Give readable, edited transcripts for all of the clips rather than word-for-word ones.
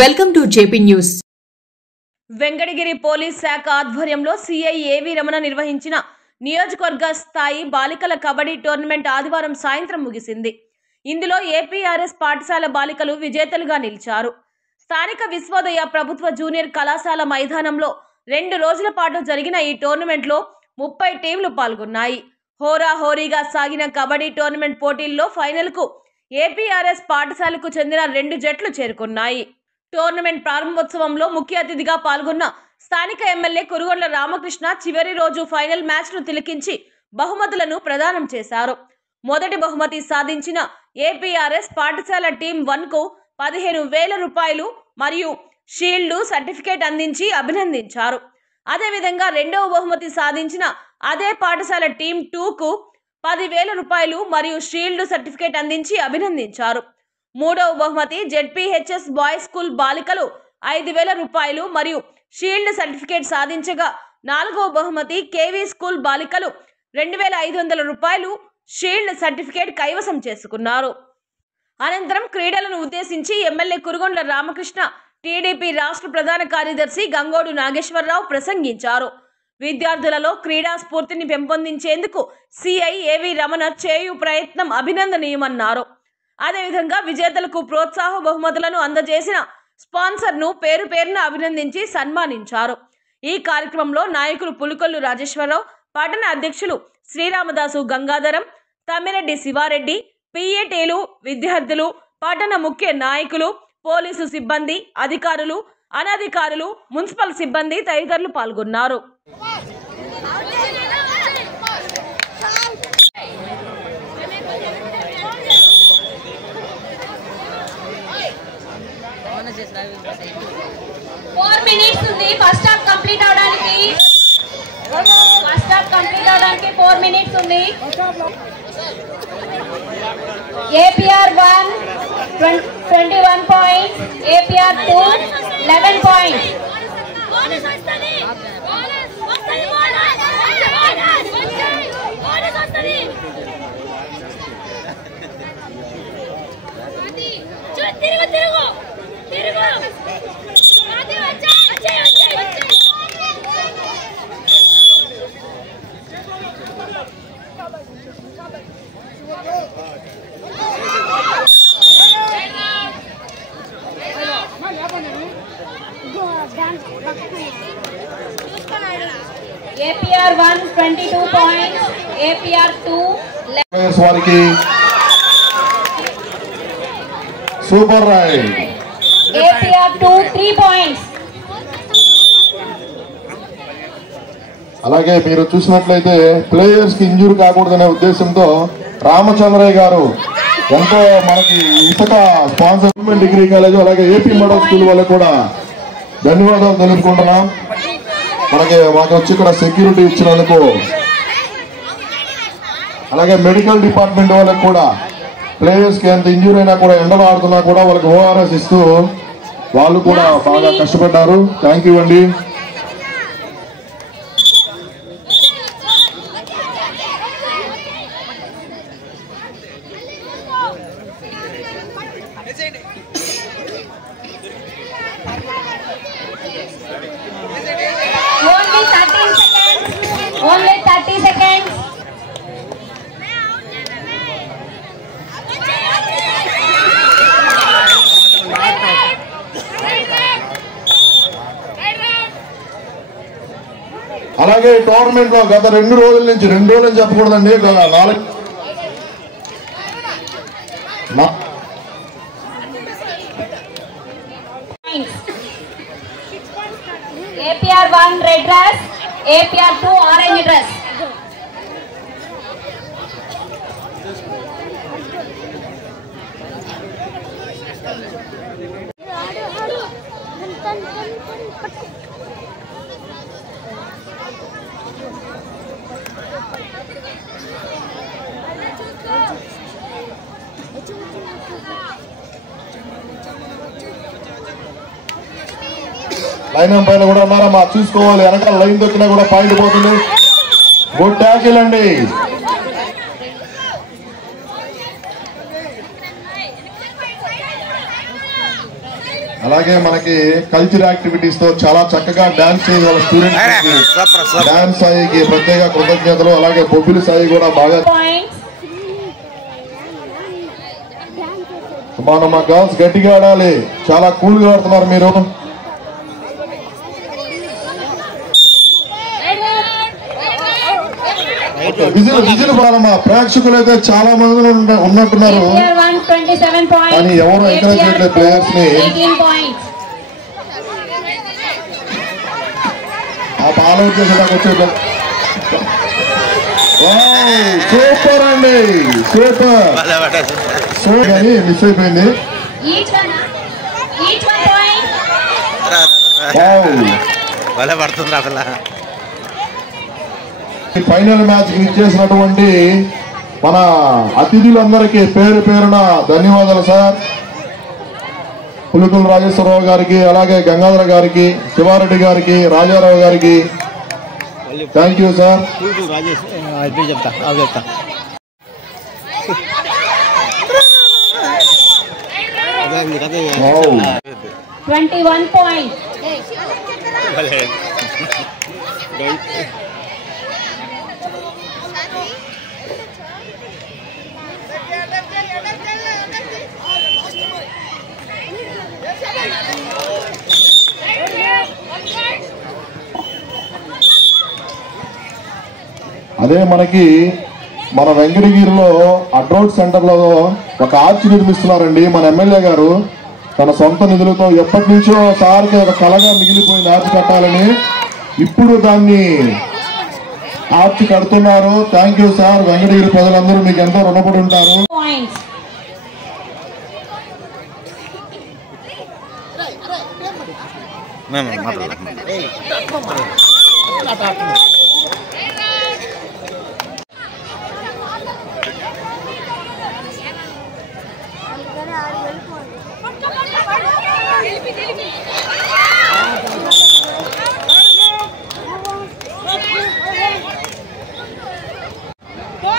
Welcome to JP news. Venkatagiri police శాఖ ఆధ్వర్యంలో CI ఏవి రమణ నిర్వహించిన నియోజకవర్గ స్థాయి బాలికల కబడ్డీ టోర్నమెంట్ ఆదివారం సాయంత్రం ముగిసింది. ఇందులో ఏపీఆర్ఎస్ పాఠశాల బాలికలు విజేతలుగా నిలిచారు. స్థానిక విశ్వోదయ ప్రభుత్వ జూనియర్ కళాశాల మైదానంలో 2 రోజుల పాటు జరిగిన ఈ టోర్నమెంట్లో 30 టీంలు పాల్గొన్నాయి. హోరాహోరీగా సాగిన కబడ్డీ టోర్నమెంట్ పోటీల్లో ఫైనల్కు ఏపీఆర్ఎస్ పాఠశాలకు చెందిన 2 జట్లు చేరుకున్నాయి. టోర్నమెంట్ ప్రారంభోత్సవంలో ముఖ్య అతిథిగా పాల్గొన్న స్థానిక ఎమ్మెల్యే కురుగొండ్ల రామకృష్ణ చివరి రోజు ఫైనల్ మ్యాచ్ను తిలకించి బహుమతులను ప్రదానం చేశారు. మొదటి బహుమతి సాధించిన ఏపీఆర్ఎస్ పాఠశాల టీం 1కు 15,000 రూపాయలు మరియు షీల్డ్ సర్టిఫికేట్ అందించి అభినందించారు. అదేవిధంగా రెండవ బహుమతి సాధించిన అదే పాఠశాల టీం 2కు 10,000 రూపాయలు మరియు షీల్డ్ సర్టిఫికేట్ అందించి అభినందించారు. మూడవ బహుమతి జెడ్పీహెచ్ఎస్ బాయ్స్ స్కూల్ బాలికలు 5,000 రూపాయలు మరియు షీల్డ్ సర్టిఫికేట్ సాధించగా, నాలుగవ బహుమతి కేవీ స్కూల్ బాలికలు 2,500 రూపాయలు షీల్డ్ సర్టిఫికేట్ కైవసం చేసుకున్నారు. అనంతరం క్రీడలను ఉద్దేశించి ఎమ్మెల్యే కురుగొండ్ల రామకృష్ణ, టీడీపీ రాష్ట్ర ప్రధాన కార్యదర్శి గంగోడు నాగేశ్వరరావు ప్రసంగించారు. విద్యార్థులలో క్రీడా స్ఫూర్తిని పెంపొందించేందుకు సిఐ ఏవి రమణ చేయు ప్రయత్నం అభినందనీయమన్నారు. అదేవిధంగా విజేతలకు ప్రోత్సాహ బహుమతులను అందజేసిన స్పాన్సర్ను పేరు పేరున అభినందించి సన్మానించారు. ఈ కార్యక్రమంలో నాయకులు పులికొల్లు రాజేశ్వరరావు, పట్టణ అధ్యక్షులు శ్రీరామదాసు గంగాధరం, తమ్మిరెడ్డి శివారెడ్డి, పిఏటీలు, విద్యార్థులు, పట్టణ ముఖ్య నాయకులు, పోలీసు సిబ్బంది, అధికారులు, అనధికారులు, మున్సిపల్ సిబ్బంది తదితరులు పాల్గొన్నారు. ఫస్ట్ హాఫ్ కంప్లీట్ అవడానికి 4 మినిట్స్ ఉంది. APR 1 21 points, APR 2 11 points. APR 1 22 points, APR 2 వారికి సూపర్ రైడ్. APR 2 3 points. అలాగే మీరు చూసినట్లయితే ప్లేయర్స్ కి ఇంజూరీ కాకూడదనే ఉద్దేశంతో రామచంద్రయ్య గారు ఎంతో మనకి ఇసుక స్పాన్సర్ డిగ్రీ కాలేజ్, అలాగే ఏపీ మోడల్ స్కూల్ వాళ్ళకి కూడా ధన్యవాదాలు తెలుపుకుంటున్నాం. మాకు వచ్చి ఇక్కడ సెక్యూరిటీ ఇచ్చినందుకు, అలాగే మెడికల్ డిపార్ట్మెంట్ వాళ్ళకి కూడా ప్లేయర్స్ కి ఎంత ఇంజూరీ అయినా కూడా ఎండలో ఆడుతున్నా కూడా వాళ్ళకి ఓఆర్ఎస్ ఇస్తూ వాళ్ళు కూడా బాగా కష్టపడ్డారు. థ్యాంక్ యూ అండి. Only 30 seconds. అలాగే టోర్నమెంట్ లో గత 2 రోజుల నుంచి చెప్పకూడదండి, 4 APR 1 red dress, APR 2 orange dress. Line పైన కూడా ఉన్నారమ్మా, చూసుకోవాలి. వెనకాల లైన్ దొక్కినా కూడా పాయింట్ పోతుంది. గుడ్ ట్యాకిల్ అండి. అలాగే మనకి కల్చర్ యాక్టివిటీస్ తో చాలా చక్కగా డాన్స్ చేయగల స్టూడెంట్స్ డాన్స్ సాయికి ప్రత్యేక కృతజ్ఞతలు. అలాగే బొబ్బిలి సాయి కూడా బాగా మా గర్ల్స్ గట్టిగా ఆడాలి, చాలా కూల్ గా ఆడుతున్నారు మీరు. విజిల్ పడాలమ్మా. ప్రేక్షకులు అయితే చాలా మంది ఉన్నట్టున్నారు కానీ ఎవరు ఎంకరేజ్ చేయట్లేదు ప్లేయర్స్ ని. ఆ బాల్ అవుట్ చేసేదాకా వచ్చే సూపర్ అండి, సూపర్ సూపర్ కానీ మిస్ అయిపోయింది. ఫైనల్ మ్యాచ్ ఇచ్చేసినటువంటి మన అతిథులందరికీ పేరు పేరున ధన్యవాదాలు సార్. పులుకుల రాజేశ్వరరావు గారికి, అలాగే గంగాధర గారికి, శివారెడ్డి గారికి, రాజారావు గారికి థ్యాంక్ యూ సార్. 21 points. అదే మనకి మన వెంకటగిరిలో అడ్రోడ్ సెంటర్ లో ఒక ఆర్చ్ నిర్మిస్తున్నారండి. మన ఎమ్మెల్యే గారు తన సొంత నిధులతో ఎప్పటి నుంచో సార్కి ఒక కళగా మిగిలిపోయింది ఆర్చ్ కట్టాలని. ఇప్పుడు దాన్ని ఆర్చ్ కడుతున్నారు. Thank you sir. వెంకటగిరి ప్రజలందరూ మీకు ఎంతో రుణపడి ఉంటారు.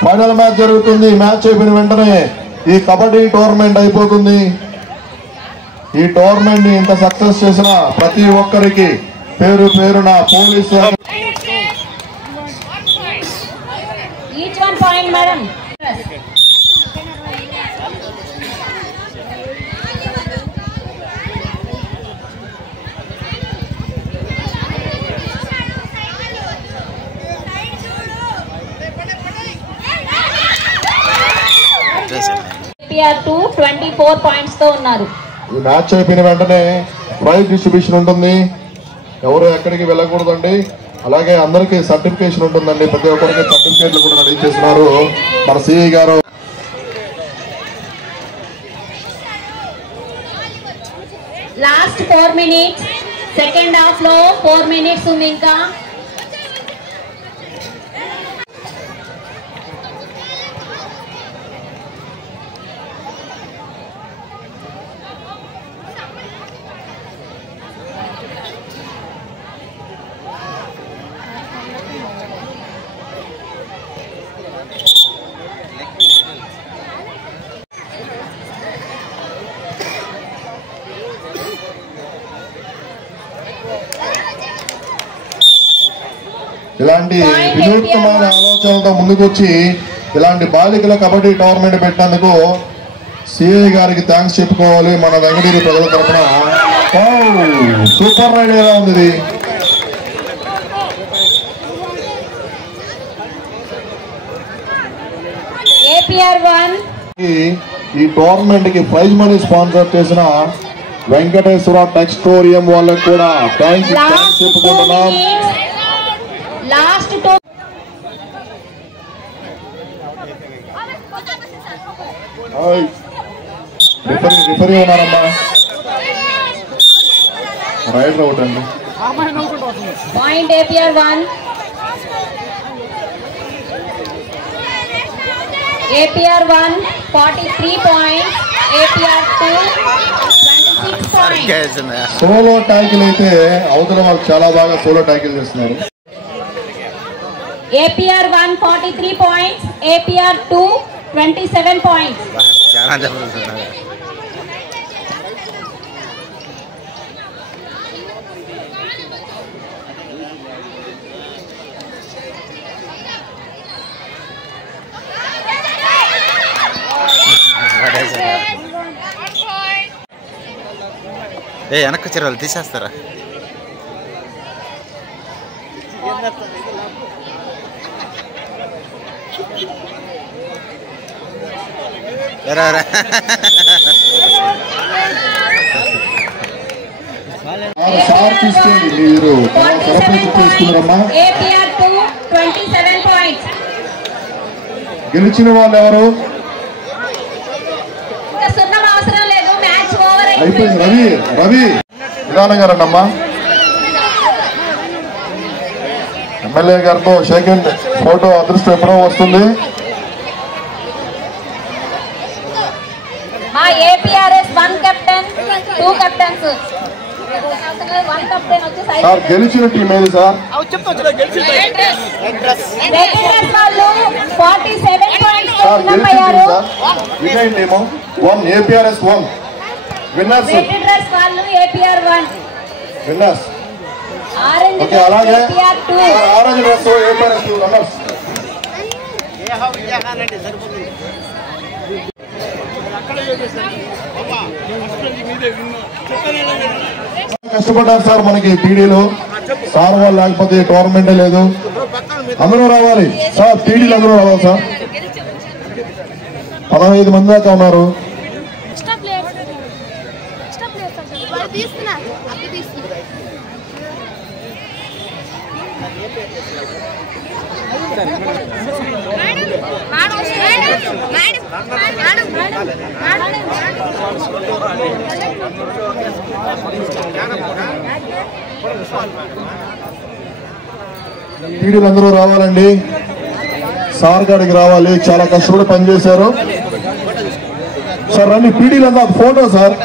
ఫైనల్ మ్యాచ్ జరుగుతుంది. మ్యాచ్ అయిపోయిన వెంటనే ఈ కబడ్డీ టోర్నమెంట్ అయిపోతుంది. ఈ టోర్నమెంట్ ని ఇంత సక్సెస్ చేసిన ప్రతి ఒక్కరికి పేరు పేరున పోలీసు APR 2 24 points తో ఉన్నారు. ఈ మ్యాచ్ అయిపోయిన వెంటనే ప్రైజ్ డిస్ట్రిబ్యూషన్ ఉంటుంది. ఎవరు ఎక్కడికి వెళ్ళకూడదండి. అలాగే అందరికి సర్టిఫికేషన్ ఉంటుందండి. ప్రతి ఒక్కరికి సర్టిఫికేట్లు కూడా రెడీ చేస్తున్నారు మన సిఐ గారు. లాస్ట్ 4 minutes, సెకండ్ హాఫ్ లో 4 minutes ఉంది ఇంకా. ఇలాంటి వినూత్నమైన ఆలోచనలతో ముందుకొచ్చి ఇలాంటి బాలికల కబడ్డీ టోర్నమెంట్ పెట్టినందుకు సిఐ గారికి థ్యాంక్స్ చెప్పుకోవాలి మన వెంకటగిరి ప్రజల తరఫున. సూపర్ ఐడియా ఉంది. APR 1 ఈ టోర్నమెంట్ కి ప్రైజ్ మనీ స్పాన్సర్ చేసిన వెంకటేశ్వర టెక్స్టోరియం వాళ్ళకి కూడా థ్యాంక్స్ చెప్పుకుంటున్నాం. లాస్ట్ 2 రిఫరీ ఉన్నారమ్మా. రైట్ అవుట్ అండి. Point APR 1. APR 1 43 points, APR 2 26 points. Solo tackle అయితే అవతల వాళ్ళు చాలా బాగా సోలో ట్యాకిల్ చేస్తున్నారు. APR 1 43 points, APR 2 27 points. వెనక్కి వచ్చారు వాళ్ళు తీసేస్తారా? సార్ తీసుకోండి, మీరు తీసుకున్నారమ్మా. APR 2 27 points. గెలిచిన వాళ్ళు ఎవరు? ఇంకా సున్నం అవసరం లేదు, మ్యాచ్ ఓవర్ అయిపోయింది. రవి నిదానంగా రండమ్మా. ఎమ్మెల్యే గారితో సెకండ్ ఫోటో అదృష్టం ఎప్పుడో వస్తుంది. మా APRS 1 కెప్టెన్ 2 కెప్టెన్స్ 1 కెప్టెన్ వచ్చి సార్ గెలిచిన టీం ఏది సార్? రెడ్ వాళ్ళు 47 పాయింట్స్ సార్ విన్ గెలిచిన అయ్యారు. Team sir Vijay team 1 APRS 1 winners. Red dress వాళ్ళు APR 1 విన్నర్స్. ఆరెంజ్ ఓకే, అలాగే APR 2 orange dress APRS 2 runners. కష్టపడ్డారు సార్ మనకి పీడీలో. సార్ వాళ్ళు లేకపోతే టోర్నమెంటే లేదు. అందరూ రావాలి సార్, పీడీలు అందరూ రావాలి సార్. 15 మంది దాకా ఉన్నారు. పీడీలు అందరూ రావాలండి. సార్ గారికి రావాలి, చాలా కష్టపడి పనిచేశారు సార్. రండి పీడీలు అంతా ఫోటో సార్.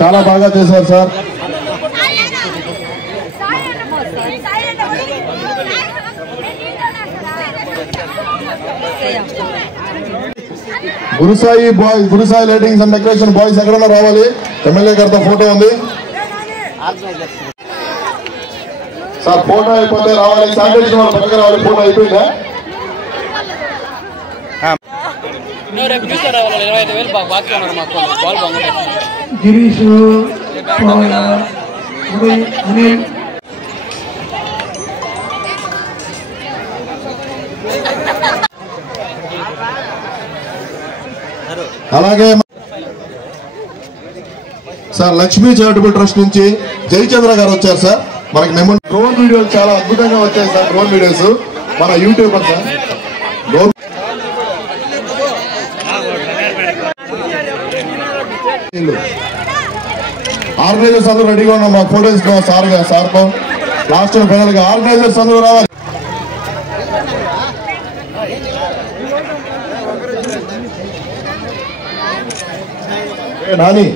చాలా బాగా చేశారు sir. Gurusai lightings and decoration boys ఎక్కడన్నా రావాలి. ఎమ్మెల్యే గారితో ఫోటో ఉంది సార్. ఫోటో అయిపోతే రావాలి. శానిటేషన్ వాళ్ళ పక్కన రావాలి. ఫోటో అయిపోయిందా? గిరీష్ అలాగే సార్ లక్ష్మీ చారిటబుల్ ట్రస్ట్ నుంచి జయచంద్ర గారు వచ్చారు సార్. మనకి మేము డ్రోన్ వీడియోలు చాలా అద్భుతంగా వచ్చాయి సార్. డ్రోన్ వీడియోస్ మన యూట్యూబర్ సార్. ఆర్గనైజర్స్ అందరూ రెడీగా ఉన్నాం. మా ఫోటోస్ సార్తో లాస్ట్ ఫైనల్ గా ఆర్గనైజర్స్ అందరూ రావాలి. నాని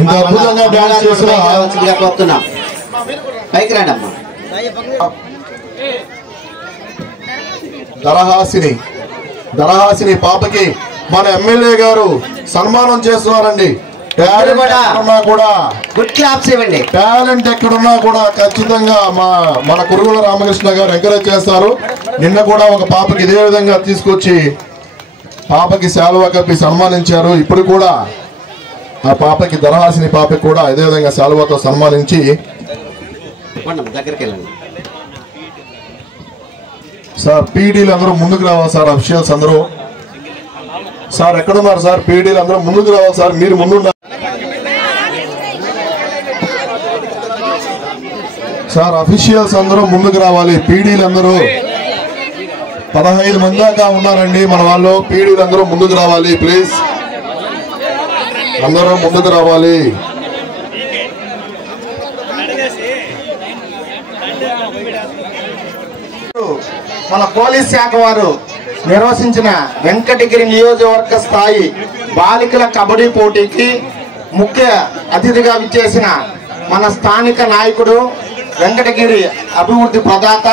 ఇంత అద్భుతంగా డాన్స్ చేసిన పైకి రాడమ్మా. దరహాసిని పాపకి మన ఎమ్మెల్యే గారు సన్మానం చేస్తున్నారండి. గుడ్ క్లాప్స్ ఇవ్వండి. టాలెంట్ ఎక్కడున్నా కూడా ఖచ్చితంగా మన కురుగుల రామకృష్ణ గారు ఎంకరేజ్ చేస్తారు. నిన్న కూడా ఒక పాపకి ఇదే విధంగా తీసుకొచ్చి పాపకి శాలువా కప్పి సన్మానించారు. ఇప్పుడు కూడా ఆ పాపకి దరహాసిని పాపకి కూడా ఇదే విధంగా శాలువాతో సన్మానించి దగ్గరికి వెళ్ళండి సార్. పీడీలు అందరూ ముందుకు రావాలి సార్. అఫీషియల్స్ అందరూ సార్ ఎక్కడున్నారు సార్? పీడీలు అందరూ ముందుకు రావాలి సార్. మీరు ముందున్నారు సార్. అఫీషియల్స్ అందరూ ముందుకు రావాలి. పీడీలు అందరూ 15 మంది దాకా ఉన్నారండి మన వాళ్ళు. పీడీలు అందరూ ముందుకు రావాలి ప్లీజ్. అందరూ ముందుకు రావాలి. మన పోలీస్ శాఖ వారు నిర్వహించిన వెంకటగిరి నియోజకవర్గ స్థాయి బాలికల కబడ్డీ పోటీకి ముఖ్య అతిథిగా విచ్చేసిన మన స్థానిక నాయకుడు వెంకటగిరి అభివృద్ధి ప్రదాత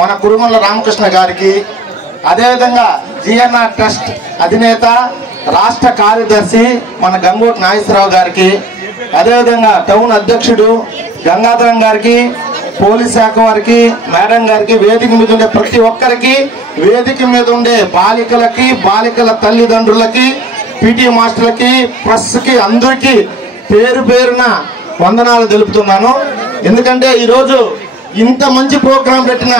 మన కురుమల రామకృష్ణ గారికి, అదేవిధంగా జిఎన్ఆర్ ట్రస్ట్ అధినేత రాష్ట్ర కార్యదర్శి మన గంగోటి నాగేశ్వరరావు గారికి, అదేవిధంగా టౌన్ అధ్యక్షుడు గంగాధరం గారికి, పోలీస్ శాఖ వారికి, మేడం గారికి, వేదిక మీద ఉండే ప్రతి ఒక్కరికి, వేదిక మీద ఉండే బాలికలకి, బాలికల తల్లిదండ్రులకి, పీటీ మాస్టర్లకి, ప్రెస్కి అందరికీ పేరు పేరున వందనాలు తెలుపుతున్నాను. ఎందుకంటే ఈరోజు ఇంత మంచి ప్రోగ్రాం పెట్టిన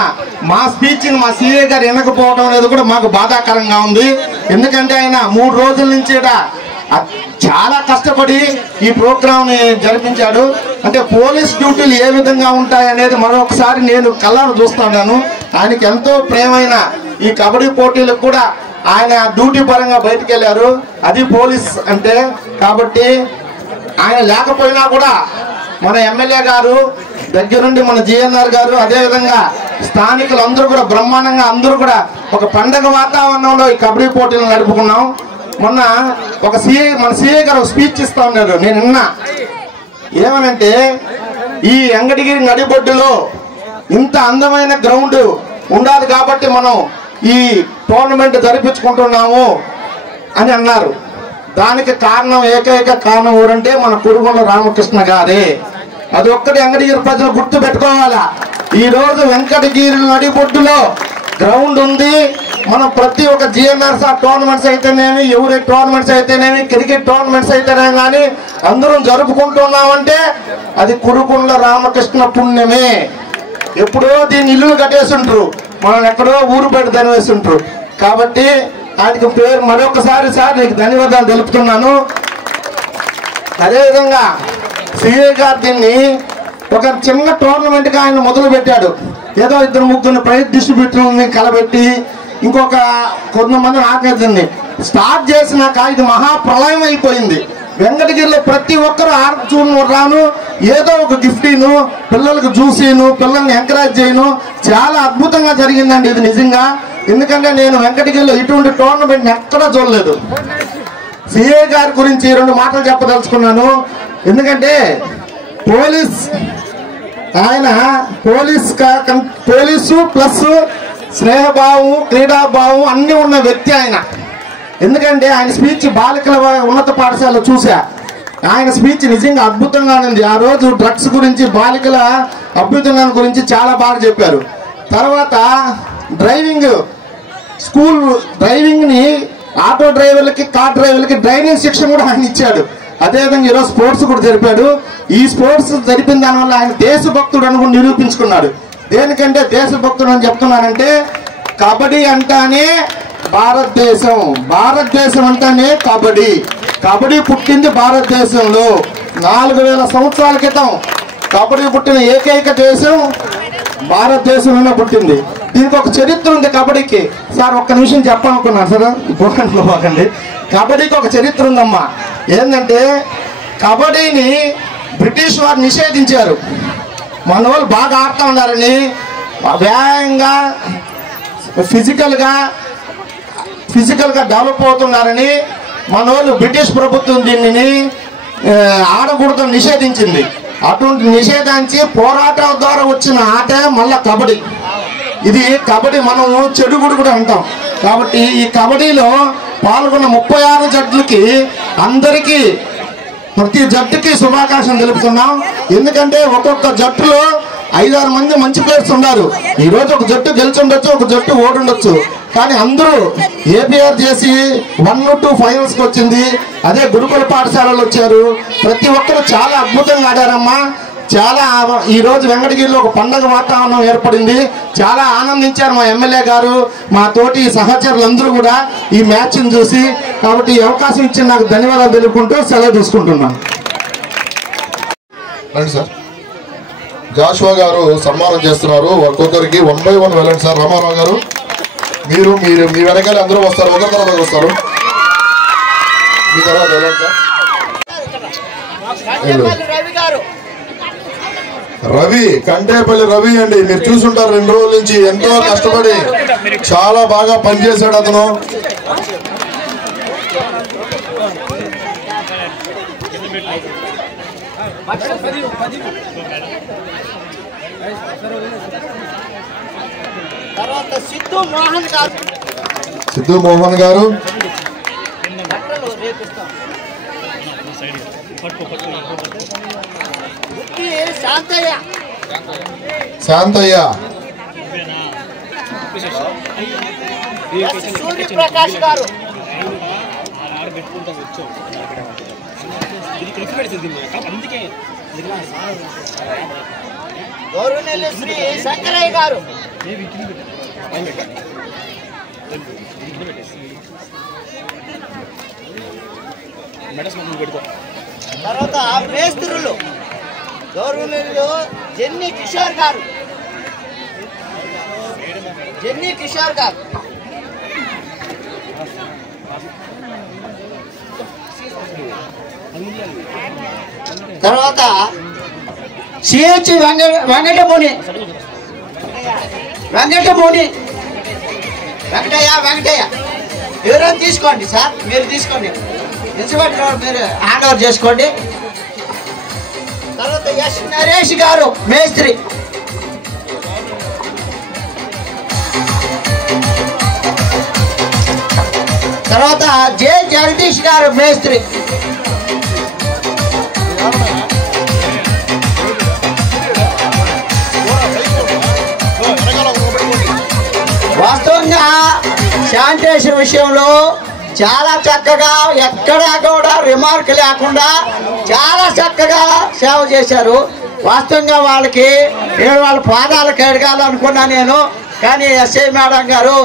మా స్పీచ్ని మా సీఏ గారు వినకపోవడం అనేది కూడా మాకు బాధాకరంగా ఉంది. ఎందుకంటే ఆయన 3 రోజుల నుంచి చాలా కష్టపడి ఈ ప్రోగ్రాంని జరిపించాడు. అంటే పోలీస్ డ్యూటీలు ఏ విధంగా ఉంటాయి అనేది మరొకసారి నేను కళ్ళను చూస్తున్నాను. ఆయనకి ఎంతో ప్రేమైన ఈ కబడ్డీ పోటీలకు కూడా ఆయన డ్యూటీ పరంగా బయటకు వెళ్ళారు, అది పోలీస్ అంటే. కాబట్టి ఆయన లేకపోయినా కూడా మన ఎమ్మెల్యే గారు దగ్గరుండి మన జిఎన్ఆర్ గారు, అదేవిధంగా స్థానికులు అందరూ కూడా బ్రహ్మాండంగా అందరూ కూడా ఒక పండగ వాతావరణంలో ఈ కబడ్డీ పోటీలు నడుపుకున్నాం. మొన్న మన సిఐ గారు ఒక స్పీచ్ ఇస్తా ఉన్నారు, నేను విన్నా. ఏమనంటే ఈ వెంకటగిరి నడిబొడ్డులో ఇంత అందమైన గ్రౌండ్ ఉండాలి కాబట్టి మనం ఈ టోర్నమెంట్ జరిపించుకుంటున్నాము అని అన్నారు. దానికి కారణం, ఏకైక కారణం ఎవరంటే మన కురుమల రామకృష్ణ గారే. అది ఒక్కటి వెంకటగిరి ప్రజలు గుర్తు పెట్టుకోవాలా. ఈ రోజు వెంకటగిరి నడిబొడ్డులో గ్రౌండ్ ఉంది. మనం ప్రతి ఒక్క జిఎన్ఆర్ టోర్నమెంట్స్ అయితేనేమి, ఎవరి టోర్నమెంట్స్ అయితేనేమి, క్రికెట్ టోర్నమెంట్స్ అయితేనేమి కానీ అందరం జరుపుకుంటున్నామంటే అది కురుమల రామకృష్ణ పుణ్యమే. ఎప్పుడో దీన్ని ఇల్లు కట్టేస్తుంటారు, మనం ఎక్కడో ఊరు బయట ధనవేస్తుంటారు. కాబట్టి ఆయనకి పేరు మరొకసారి నీకు ధన్యవాదాలు తెలుపుతున్నాను. అదేవిధంగా సిఏ గారు దీన్ని ఒక చిన్న టోర్నమెంట్గా ఆయన మొదలు పెట్టాడు. ఏదో 2-3 ప్రైజ్ డిస్ట్రిబ్యూటర్ని కలబెట్టి ఇంకొక కొంతమందిని ఆకర్షింది. స్టార్ట్ చేసినాక ఇది మహాప్రళయం అయిపోయింది. వెంకటగిరిలో ప్రతి ఒక్కరు రాను ఏదో ఒక గిఫ్టీను, పిల్లలకు జ్యూసీను, పిల్లల్ని ఎంకరేజ్ చేయను, చాలా అద్భుతంగా జరిగిందండి ఇది నిజంగా. ఎందుకంటే నేను వెంకటగిరిలో ఇటువంటి టోర్నమెంట్ ఎక్కడా చూడలేదు. సిఏ గారి గురించి 2 మాటలు చెప్పదలుచుకున్నాను. ఎందుకంటే ఆయన పోలీసు ప్లస్ స్నేహభావం, క్రీడాభావం అన్నీ ఉన్న వ్యక్తి ఆయన. ఎందుకంటే ఆయన స్పీచ్ బాలికల ఉన్నత పాఠశాలలో చూసా. ఆయన స్పీచ్ నిజంగా అద్భుతంగా ఉంది. ఆ రోజు డ్రగ్స్ గురించి, బాలికల అభ్యుదయం గురించి చాలా బాగా చెప్పారు. తర్వాత డ్రైవింగ్ని ఆటో డ్రైవర్లకి, కార్ డ్రైవర్లకి డ్రైవింగ్ శిక్షణ కూడా ఆయన ఇచ్చాడు. అదేవిధంగా ఈరోజు స్పోర్ట్స్ కూడా జరిపాడు. ఈ స్పోర్ట్స్ జరిపిన దానివల్ల ఆయన దేశభక్తుడు అని కూడా నిరూపించుకున్నాడు. దేనికంటే దేశభక్తుడు అని చెప్తున్నానంటే కబడ్డీ అంటానే భారతదేశం అంటానే కబడ్డీ పుట్టింది భారతదేశంలో. 4000 సంవత్సరాల క్రితం కబడ్డీ పుట్టిన ఏకైక దేశం భారతదేశంలోనే పుట్టింది. దీనికి ఒక చరిత్ర ఉంది కబడ్డీకి. సార్ ఒక్క నిమిషం చెప్పాలనుకున్నాను సార్, పోకండి పోకండి. కబడ్డీకి ఒక చరిత్ర ఉందమ్మా. ఏంటంటే కబడ్డీని బ్రిటిష్ వారు నిషేధించారు. మన వాళ్ళు బాగా ఆడుతూ ఉన్నారని, వ్యాయంగా ఫిజికల్గా డెవలప్ అవుతున్నారని మన వాళ్ళు బ్రిటిష్ ప్రభుత్వం దీనిని ఆడకూడదని నిషేధించింది. అటువంటి నిషేధించి పోరాటాల ద్వారా వచ్చిన ఆట మళ్ళా కబడ్డీ. ఇది కబడ్డీ మనం చెడుగుడు కూడా అంటాం. కాబట్టి ఈ కబడ్డీలో పాల్గొన్న 36 జట్లకి అందరికీ, ప్రతి జట్టుకి శుభాకాంక్షలు తెలుపుతున్నాం. ఎందుకంటే ఒక్కొక్క జట్టులో 5-6 మంది మంచి ప్లేయర్స్ ఉన్నారు. ఈ రోజు ఒక జట్టు గెలిచుండొచ్చు, ఒక జట్టు ఓడుండొచ్చు, కానీ అందరూ ఏపీఆర్ చేసి 1-2 ఫైనల్స్కి వచ్చింది. అదే గురుకుల పాఠశాలలు వచ్చారు. ప్రతి ఒక్కరు చాలా అద్భుతంగా ఆడారమ్మా. చాలా ఈ రోజు వెంకటగిరిలో ఒక పండగ వాతావరణం ఏర్పడింది. చాలా ఆనందించారు మా ఎమ్మెల్యే గారు, మా తోటి సహచరులందరూ కూడా ఈ మ్యాచ్ని చూసి. కాబట్టి ఈ అవకాశం ఇచ్చిన నాకు ధన్యవాదాలు తెలుపుకుంటూ సెలవు తీసుకుంటున్నాను. సార్ జాషువా గారు సన్మానం చేస్తున్నారు. ఒక్కొక్కరికి 1 by 1 వెళ్ళండి సార్. రామారావు గారు మీరు మీ వెనకాల అందరూ వస్తారు, ఒకరి తర్వాత వస్తారు. మీ తర్వాత వెళ్ళండి సార్. రవి, కంటేపల్లి రవి అండి. మీరు చూసుంటారు 2 రోజుల నుంచి ఎంతో కష్టపడి చాలా బాగా పనిచేశాడు అతను. సిద్ధు మోహన్ గారు, శాంతయ్య, సూర్యప్రకాష్ గారు, గౌరవనీయులు శ్రీ శంకరయ్య గారు, తర్వాత మేస్త్రులు గౌరవనీయులు జెన్నీ కిషోర్ గారు, తర్వాత సిహెచ్ వెంకటయ్య ఎవరైనా తీసుకోండి సార్, మీరు తీసుకోండి, ఇన్స్పెక్టర్ మీరు హ్యాండ్ ఓవర్ చేసుకోండి. తర్వాత ఎస్ నరేష్ గారు మేస్త్రి, తర్వాత జే జగదీష్ గారు మేస్త్రి, వాస్తవంగా శానిటేషన్ విషయంలో చాలా చక్కగా ఎక్కడా కూడా రిమార్క్ లేకుండా చాలా చక్కగా సేవ చేశారు. వాస్తవంగా వాళ్ళకి వాళ్ళ పాదాలకు ఎడగాలనుకున్నా నేను, కానీ ఎస్ఐ మేడం గారు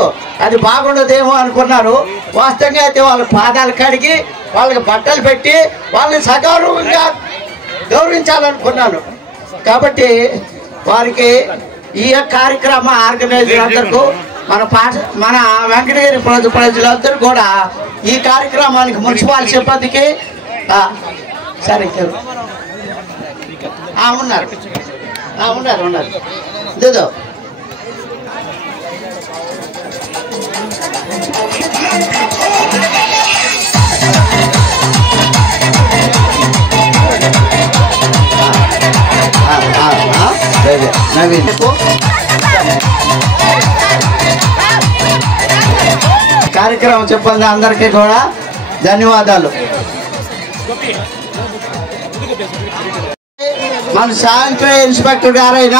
అది బాగుండదేమో అనుకున్నారు. వాస్తవంగా అయితే వాళ్ళ పాదాలు కడిగి వాళ్ళకి బట్టలు పెట్టి వాళ్ళని సగౌరవంగా గౌరవించాలనుకున్నాను. కాబట్టి వారికి ఈ కార్యక్రమ ఆర్గనైజర్ అందరికీ మన వెంకటగిరి ప్రజలందరూ కూడా ఈ కార్యక్రమానికి మున్సిపల్ సిబ్బందికి సరే ఉన్నారు లేదో కార్యక్రమం చెప్పండి. అందరికీ కూడా ధన్యవాదాలు. మన శానిటరీ ఇన్స్పెక్టర్ గారైన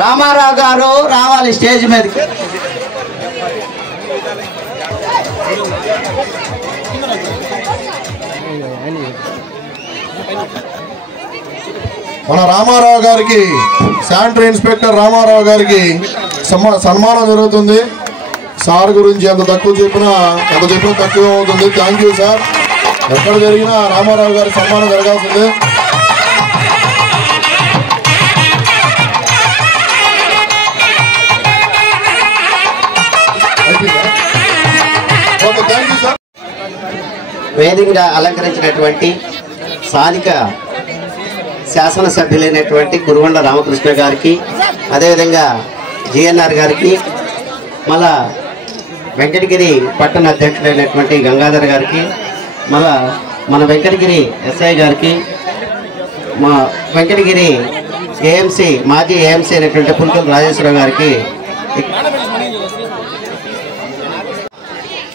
రామారావు గారు రావాలి స్టేజ్ మీదకి. మన రామారావు గారికి, శానిటరీ ఇన్స్పెక్టర్ రామారావు గారికి సన్మానం జరుగుతుంది. సార్ గురించి ఎంత చెప్పినా తక్కువ అవుతుంది. Thank you sir. ఎక్కడ జరిగినా రామారావు గారి సన్మానం జరగాల్సిందే. వేదికగా అలంకరించినటువంటి స్థానిక శాసనసభ్యులైనటువంటి కురుగొండ రామకృష్ణ గారికి, అదేవిధంగా జిఎన్ఆర్ గారికి, మళ్ళా వెంకటగిరి పట్టణ అధ్యక్షుడైనటువంటి గంగాధర్ గారికి, మళ్ళా మన వెంకటగిరి ఎస్ఐ గారికి, మా వెంకటగిరి ఏఎంసీ మాజీ ఏఎంసీ అయినటువంటి పుల్కల్ రాజేశ్వరరావు గారికి,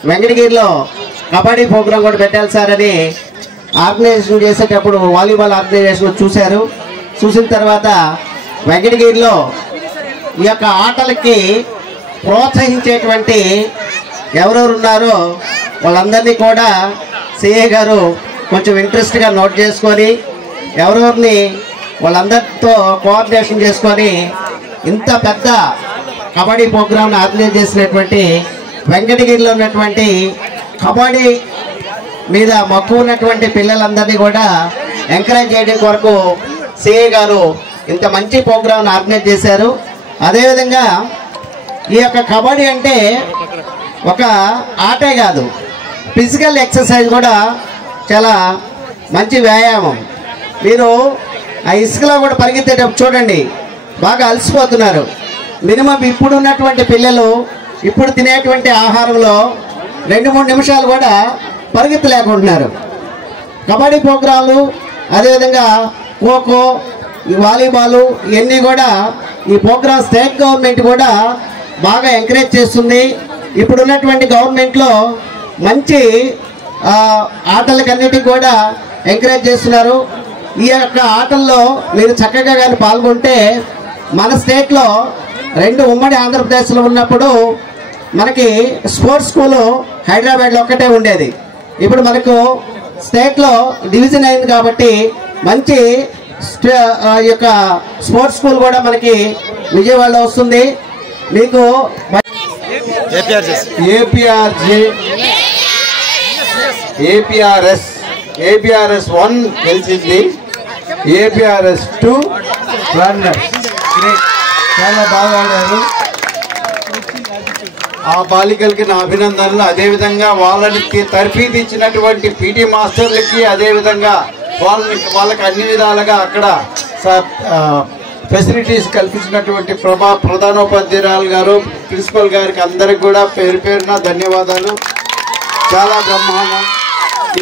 వెంకటగిరిలో కబడ్డీ ప్రోగ్రాం కూడా పెట్టాలి సార్ అని ఆర్గనైజేషన్ చేసేటప్పుడు వాలీబాల్ ఆర్గనైజేషన్ చూసిన తర్వాత వెంకటగిరిలో ఈ యొక్క ఆటలకి ప్రోత్సహించేటువంటి ఎవరెవరు ఉన్నారో వాళ్ళందరినీ కూడా సిఏ గారు కొంచెం ఇంట్రెస్ట్గా నోట్ చేసుకొని ఎవరెవరిని వాళ్ళందరితో కోఆర్డినేషన్ చేసుకొని ఇంత పెద్ద కబడ్డీ ప్రోగ్రామ్ని ఆర్గనైజ్ చేసినటువంటి వెంకటగిరిలో ఉన్నటువంటి కబడ్డీ మీద మక్కువ ఉన్నటువంటి పిల్లలందరినీ కూడా ఎంకరేజ్ చేయడం కొరకు సిఏ గారు ఇంత మంచి ప్రోగ్రామ్ని ఆర్గనైజ్ చేశారు. అదేవిధంగా ఈ యొక్క కబడ్డీ అంటే ఒక ఆటే కాదు, ఫిజికల్ ఎక్సర్సైజ్ కూడా చాలా మంచి వ్యాయామం. మీరు ఆ ఇసుకలో కూడా పరిగెత్తేటప్పుడు చూడండి బాగా అలసిపోతున్నారు. మినిమం ఇప్పుడు ఉన్నటువంటి పిల్లలు ఇప్పుడు తినేటువంటి ఆహారంలో 2-3 నిమిషాలు కూడా పరిగెత్తలేకుంటున్నారు. కబడ్డీ ప్రోగ్రాంలు అదేవిధంగా ఖోఖో వాలీబాలు ఇవన్నీ కూడా ఈ ప్రోగ్రామ్ స్టేట్ గవర్నమెంట్ కూడా బాగా ఎంకరేజ్ చేస్తుంది. ఇప్పుడున్నటువంటి గవర్నమెంట్లో మంచి ఆటలకన్నిటికి కూడా ఎంకరేజ్ చేస్తున్నారు. ఈ యొక్క ఆటల్లో మీరు చక్కగా కానీ పాల్గొంటే మన స్టేట్లో 2 ఉమ్మడి ఆంధ్రప్రదేశ్లో ఉన్నప్పుడు మనకి స్పోర్ట్స్ స్కూలు హైదరాబాద్లో ఒక్కటే ఉండేది. ఇప్పుడు మనకు స్టేట్లో డివిజన్ అయింది కాబట్టి మంచి యొక్క స్పోర్ట్స్ స్కూల్ కూడా మనకి విజయవాడలో వస్తుంది. మీకు ఏపీఆర్ఎస్ 1 గెలిచింది, ఏపీఆర్ఎస్ 2 రన్నర్స్ చాలా బాగా ఆడారు. ఆ బాలికలకి నా అభినందనలు. అదేవిధంగా వాళ్ళకి తర్ఫీదు ఇచ్చినటువంటి పీటీ మాస్టర్లకి, అదేవిధంగా వాళ్ళకి అన్ని విధాలుగా అక్కడ ఫెసిలిటీస్ కల్పించినటువంటి ప్రధానోపాధ్యాయురాలు గారు, ప్రిన్సిపల్ గారికి అందరికి కూడా పేరు పేరున ధన్యవాదాలు. చాలా బ్రహ్మాండం.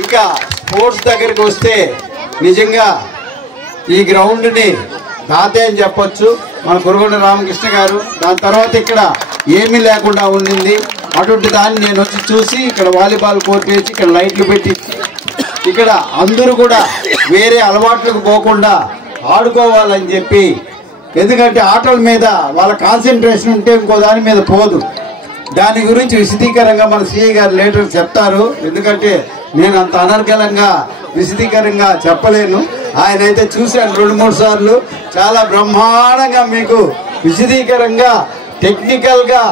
ఇంకా స్పోర్ట్స్ దగ్గరికి వస్తే నిజంగా ఈ గ్రౌండ్ని దాతే అని చెప్పొచ్చు మన కురగొండ రామకృష్ణ గారు. దాని తర్వాత ఇక్కడ ఏమీ లేకుండా ఉండింది. అటువంటి దాన్ని నేను వచ్చి చూసి ఇక్కడ వాలీబాల్ కోర్టు వేసి ఇక్కడ లైట్లు పెట్టి ఇక్కడ అందరూ కూడా వేరే అలవాట్లకు పోకుండా ఆడుకోవాలని చెప్పి, ఎందుకంటే ఆటల మీద వాళ్ళ కాన్సన్ట్రేషన్ ఉంటే ఇంకో దాని మీద పోదు. దాని గురించి విశదీకరంగా మన సిఐ గారు లేటర్ చెప్తారు. ఎందుకంటే నేను అంత అనర్గళంగా విశదీకరంగా చెప్పలేను. ఆయన అయితే చూశాను 2-3 సార్లు. చాలా బ్రహ్మాండంగా మీకు విశదీకరంగా టెక్నికల్గా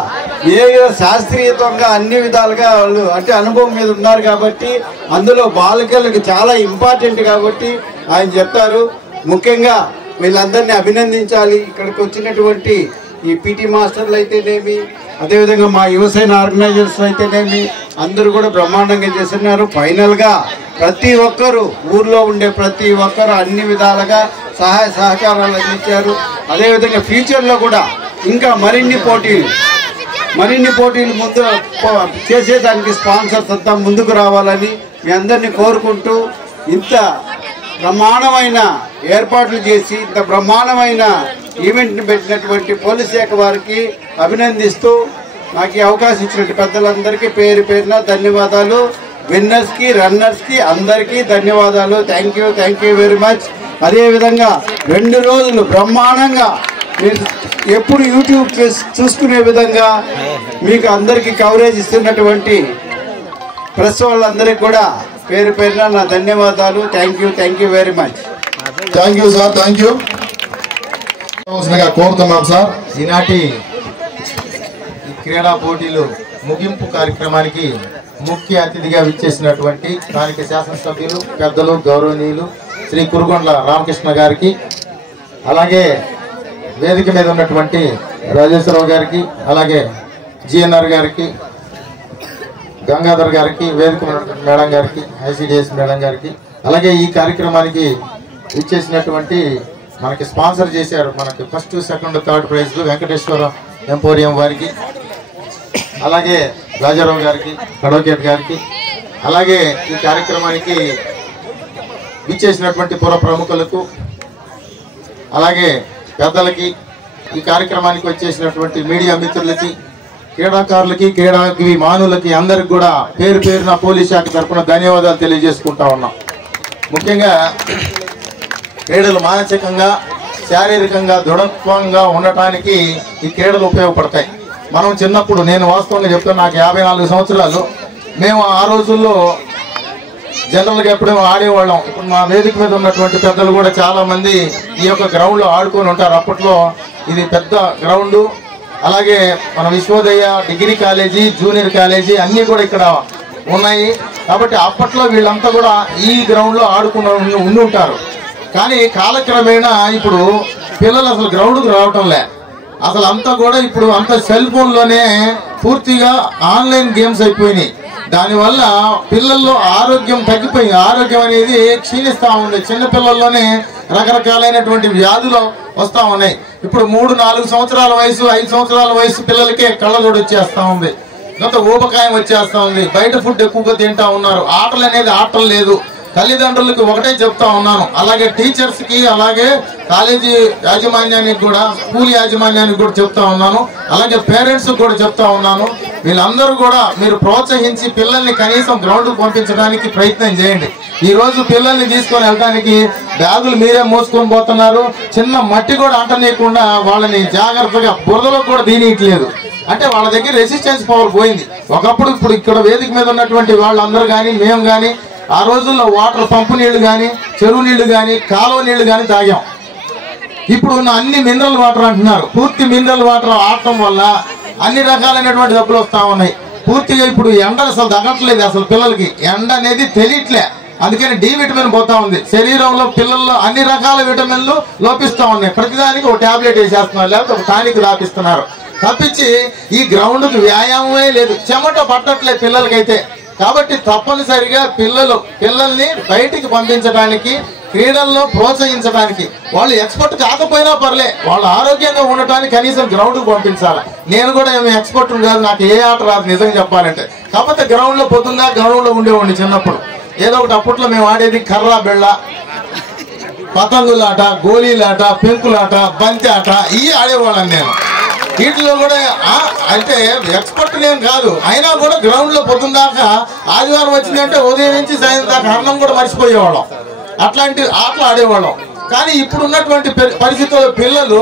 ఏ శాస్త్రీయతంగా అన్ని విధాలుగా వాళ్ళు అంటే అనుభవం మీద ఉన్నారు కాబట్టి అందులో బాలికలకు చాలా ఇంపార్టెంట్ కాబట్టి ఆయన చెప్తారు. ముఖ్యంగా వీళ్ళందరినీ అభినందించాలి. ఇక్కడికి వచ్చినటువంటి ఈ పీటీ మాస్టర్లు అయితేనేమి, అదేవిధంగా మా యువసేన ఆర్గనైజర్స్ అయితేనేమి అందరూ కూడా బ్రహ్మాండంగా చేస్తున్నారు. ఫైనల్గా ప్రతి ఒక్కరూ ఊర్లో ఉండే ప్రతి ఒక్కరు అన్ని విధాలుగా సహాయ సహకారాలు అందించారు. అదేవిధంగా ఫ్యూచర్లో కూడా ఇంకా మరిన్ని పోటీలు ముందు చేసేదానికి స్పాన్సర్స్ అంతా ముందుకు రావాలని మీ అందరినీ కోరుకుంటూ, ఇంత బ్రహ్మాండమైన ఏర్పాట్లు చేసి ఇంత బ్రహ్మాండమైన ఈవెంట్ని పెట్టినటువంటి పోలీస్ శాఖ వారికి అభినందిస్తూ నాకు ఈ అవకాశం ఇచ్చినటువంటి పెద్దలందరికీ పేరు పేరున ధన్యవాదాలు. విన్నర్స్కి రన్నర్స్కి అందరికీ ధన్యవాదాలు. Thank you very much. అదేవిధంగా 2 రోజులు బ్రహ్మాండంగా మీరు ఎప్పుడు యూట్యూబ్ చూసుకునే విధంగా మీకు అందరికీ కవరేజ్ ఇస్తున్నటువంటి ప్రెస్ వాళ్ళందరికీ కూడా పేరు పేరున నా ధన్యవాదాలు. Thank you very much. Thank you sir, thank you కోరుతున్నాం సార్. ఈనాటి క్రీడా పోటీలు ముగింపు కార్యక్రమానికి ముఖ్య అతిథిగా విచ్చేసినటువంటి స్థానిక శాసనసభ్యులు పెద్దలు గౌరవనీయులు శ్రీ కురుగొండ్ల రామకృష్ణ గారికి, అలాగే వేదిక మీద ఉన్నటువంటి రాజేశ్వరరావు గారికి, అలాగే జిఎన్ఆర్ గారికి, గంగాధర్ గారికి, వేదిక మేడం గారికి, ఐసిడిఎస్ మేడం గారికి, అలాగే ఈ కార్యక్రమానికి విచ్చేసినటువంటి మనకి స్పాన్సర్ చేశారు మనకి 1st, 2nd, 3rd ప్రైజ్లు వెంకటేశ్వర ఎంపోరియం వారికి, అలాగే రాజారావు గారికి, అడ్వకేట్ గారికి, అలాగే ఈ కార్యక్రమానికి విచ్చేసినటువంటి పుర ప్రముఖులకు, అలాగే పెద్దలకి, ఈ కార్యక్రమానికి వచ్చేసినటువంటి మీడియా మిత్రులకి, క్రీడాకారులకి, క్రీడాభిమానులకి అందరికి కూడా పేరు పేరున పోలీస్ శాఖ తరఫున ధన్యవాదాలు తెలియజేసుకుంటా ఉన్నాం. ముఖ్యంగా క్రీడలు మానసికంగా శారీరకంగా దృఢత్వంగా ఉండటానికి ఈ క్రీడలు ఉపయోగపడతాయి. మనం చిన్నప్పుడు, నేను వాస్తవంగా చెప్తాను, నాకు 54 సంవత్సరాలు, మేము ఆ రోజుల్లో జనరల్గా ఎప్పుడూ ఆడేవాళ్ళం. ఇప్పుడు మా వేదిక మీద ఉన్నటువంటి పెద్దలు కూడా చాలామంది ఈ యొక్క గ్రౌండ్లో ఆడుకొని ఉంటారు. అప్పట్లో ఇది పెద్ద గ్రౌండు, అలాగే మన Vishwodaya degree college, junior college అన్నీ కూడా ఇక్కడ ఉన్నాయి. కాబట్టి అప్పట్లో వీళ్ళంతా కూడా ఈ గ్రౌండ్లో ఉండి ఉంటారు. కానీ కాలక్రమేణా ఇప్పుడు పిల్లలు అసలు గ్రౌండ్కి రావటం లే. అసలు అంతా కూడా ఇప్పుడు అంత సెల్ ఫోన్లోనే పూర్తిగా ఆన్లైన్ గేమ్స్ అయిపోయినాయి. దానివల్ల పిల్లల్లో ఆరోగ్యం తగ్గిపోయింది. ఆరోగ్యం అనేది క్షీణిస్తూ ఉంది. చిన్నపిల్లల్లోనే రకరకాలైనటువంటి వ్యాధులు వస్తూ ఉన్నాయి. ఇప్పుడు 3-4 సంవత్సరాల వయసు, 5 సంవత్సరాల వయసు పిల్లలకే కళ్ళజోడు వచ్చేస్తూ ఉంది, ఊబకాయం వచ్చేస్తూ ఉంది. బయట ఫుడ్ ఎక్కువగా తింటా ఉన్నారు. ఆటలు అనేది ఆటలు లేదు. తల్లిదండ్రులకు ఒకటే చెప్తా ఉన్నాను, అలాగే టీచర్స్కి, అలాగే కాలేజీ యాజమాన్యానికి కూడా, స్కూల్ యాజమాన్యానికి కూడా చెప్తా ఉన్నాను, అలాగే పేరెంట్స్కి కూడా చెప్తా ఉన్నాను. వీళ్ళందరూ కూడా మీరు ప్రోత్సహించి పిల్లల్ని కనీసం గ్రౌండ్కి పంపించడానికి ప్రయత్నం చేయండి. ఈ రోజు పిల్లల్ని తీసుకొని వెళ్ళడానికి బ్యాగులు మీరే మోసుకొని పోతున్నారు. చిన్న మట్టి కూడా అంటనీయకుండా వాళ్ళని జాగ్రత్తగా బురదలో కూడా దీనియట్లేదు. అంటే వాళ్ళ దగ్గర రెసిస్టెన్స్ పవర్ పోయింది. ఒకప్పుడు ఇప్పుడు ఇక్కడ వేదిక మీద ఉన్నటువంటి వాళ్ళందరూ కానీ, మేము కానీ ఆ రోజుల్లో వాటర్ పంపు నీళ్లు కానీ, చెరువు నీళ్లు కానీ, కాలువ నీళ్లు కానీ తాగాం. ఇప్పుడు ఉన్న అన్ని మినరల్ వాటర్ అంటున్నారు. పూర్తి మినరల్ వాటర్ ఆడటం వల్ల అన్ని రకాలైనటువంటి జబ్బులు వస్తూ ఉన్నాయి. పూర్తిగా ఇప్పుడు ఎండ అసలు తగ్గట్లేదు. అసలు పిల్లలకి ఎండ అనేది తెలియట్లే. అందుకని డి విటమిన్ పోతా ఉంది. శరీరంలో పిల్లల్లో అన్ని రకాల విటమిన్లు లోపిస్తూ ఉన్నాయి. ప్రతిదానికి ఒక టాబ్లెట్ వేసేస్తున్నారు, లేకపోతే ఒక టానిక్ రాపిస్తున్నారు. తప్పించి ఈ గ్రౌండ్కి వ్యాయామమే లేదు. చెమట పట్టట్లేదు పిల్లలకైతే. కాబట్టి తప్పనిసరిగా పిల్లల్ని బయటికి పంపించడానికి, క్రీడల్లో ప్రోత్సహించడానికి, వాళ్ళు ఎక్స్పర్ట్ కాకపోయినా పర్లే, వాళ్ళు ఆరోగ్యంగా ఉండటానికి కనీసం గ్రౌండ్కి పంపించాలి. నేను కూడా ఏమి ఎక్స్పర్ట్ కాదు, నాకు ఏ ఆట రాదు నిజంగా చెప్పాలంటే. కాకపోతే గ్రౌండ్లో పొద్దుగా గ్రౌండ్లో ఉండేవాడిని చిన్నప్పుడు. ఏదో ఒకటి అప్పట్లో మేము ఆడేది కర్ర బెళ్ళ, పతంగులాట, గోళీలాట, పెంకులాట, బంతి ఆట, ఇవి ఆడేవాళ్ళని నేను. వీటిలో కూడా అంటే ఎక్స్పర్ట్ నేను కాదు, అయినా కూడా గ్రౌండ్ లో పొద్దున్న దాకా ఆదివారం వచ్చిందంటే ఉదయం నుంచి సాయంత్రం దాకా అన్నం కూడా మర్చిపోయేవాళ్ళం. అట్లాంటి ఆటలు ఆడేవాళ్ళం. కానీ ఇప్పుడు ఉన్నటువంటి పరిస్థితుల్లో పిల్లలు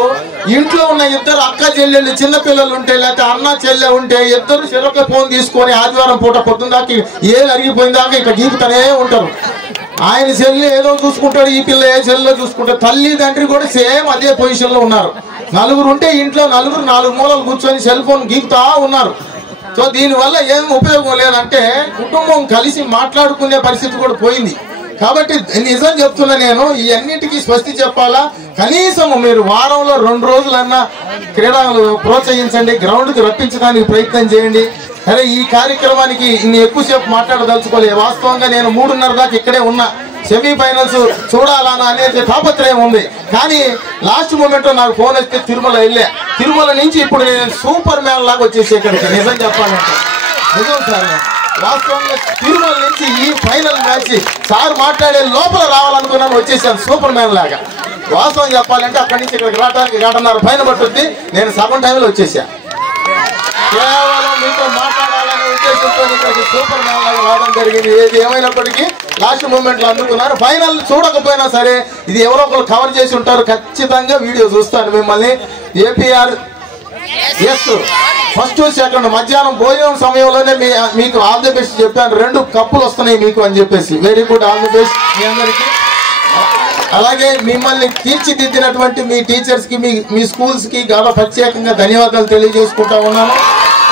ఇంట్లో ఉన్న ఇద్దరు అక్క చెల్లెళ్ళు, చిన్న పిల్లలు ఉంటే, లేకపోతే అన్న చెల్లె ఉంటే ఇద్దరు చెరొక ఫోన్ తీసుకొని ఆదివారం పూట పొద్దున్న దాకా ఏళ్ళు అరిగిపోయిన దాకా ఇక్కడ గీపుతూనే ఉంటారు. ఆయన చెల్లి ఏదో చూసుకుంటాడు, ఈ పిల్ల ఏ చెల్లిలో చూసుకుంటాడు. తల్లి తండ్రి కూడా సేమ్ అదే పొజిషన్ లో ఉన్నారు. నలుగురు ఉంటే ఇంట్లో నలుగురు 4 మూలలు కూర్చొని సెల్ ఫోన్ గీపుతా ఉన్నారు. సో దీనివల్ల ఏం ఉపయోగం లేదంటే కుటుంబం కలిసి మాట్లాడుకునే పరిస్థితి కూడా పోయింది. కాబట్టి నిజం చెప్తున్నా నేను, ఈ అన్నిటికీ స్వస్తి చెప్పాలా. కనీసం మీరు వారంలో 2 రోజులన్నా క్రీడలు ప్రోత్సహించండి, గ్రౌండ్కి రప్పించడానికి ప్రయత్నం చేయండి. సరే, ఈ కార్యక్రమానికి ఇన్ని ఎక్కువసేపు మాట్లాడదలుచుకోలేదు. వాస్తవంగా నేను 3:30 దాకా ఇక్కడే ఉన్నా. సెమీఫైనల్స్ చూడాలన్న అనేది తాపత్రయం ఉంది. కానీ లాస్ట్ మూమెంట్ నాకు ఫోన్ వస్తే తిరుమల వెళ్ళే. తిరుమల నుంచి ఇప్పుడు నేను సూపర్ మ్యాన్ లాగా వచ్చేసి ఇక్కడికి. నిజం చెప్పాలంటే నిజం సార్, వాస్తవంగా తిరుమల నుంచి ఈ ఫైనల్ మ్యాచ్ సార్ మాట్లాడే లోపల రావాలనుకున్నాను, వచ్చేసాను సూపర్ మ్యాన్ లాగా. వాస్తవం చెప్పాలంటే అక్కడి నుంచి ఇక్కడికి రావడానికి 1.5 పైన పట్టుద్ది. నేను సగం టైంలో వచ్చేసా. కేవలం మీతో మాట్లాడాలనే ఉద్దేశంతో ఇక్కడికి సూపర్ మ్యాన్ లాగా రావడం జరిగింది. ఏది ఏమైనప్పటికీ లాస్ట్ మూమెంట్ లో అందుకున్నారు. ఫైనల్ చూడకపోయినా సరే ఇది ఎవరో ఒకరు కవర్ చేసి ఉంటారు. ఖచ్చితంగా వీడియో చూస్తాను మిమ్మల్ని. ఏపీఆర్ ఫస్ట్ సెకండ్ మధ్యాహ్నం భోజనం సమయంలోనే మీకు ఆల్ ది బెస్ట్ చెప్పాను. 2 కప్పులు వస్తున్నాయి మీకు అని చెప్పేసి. Very good, all the best మీ అందరికీ. అలాగే మిమ్మల్ని తీర్చిదిద్దినటువంటి మీ టీచర్స్ కి, మీ స్కూల్స్ కి ప్రత్యేకంగా ధన్యవాదాలు తెలియజేసుకుంటా ఉన్నాను.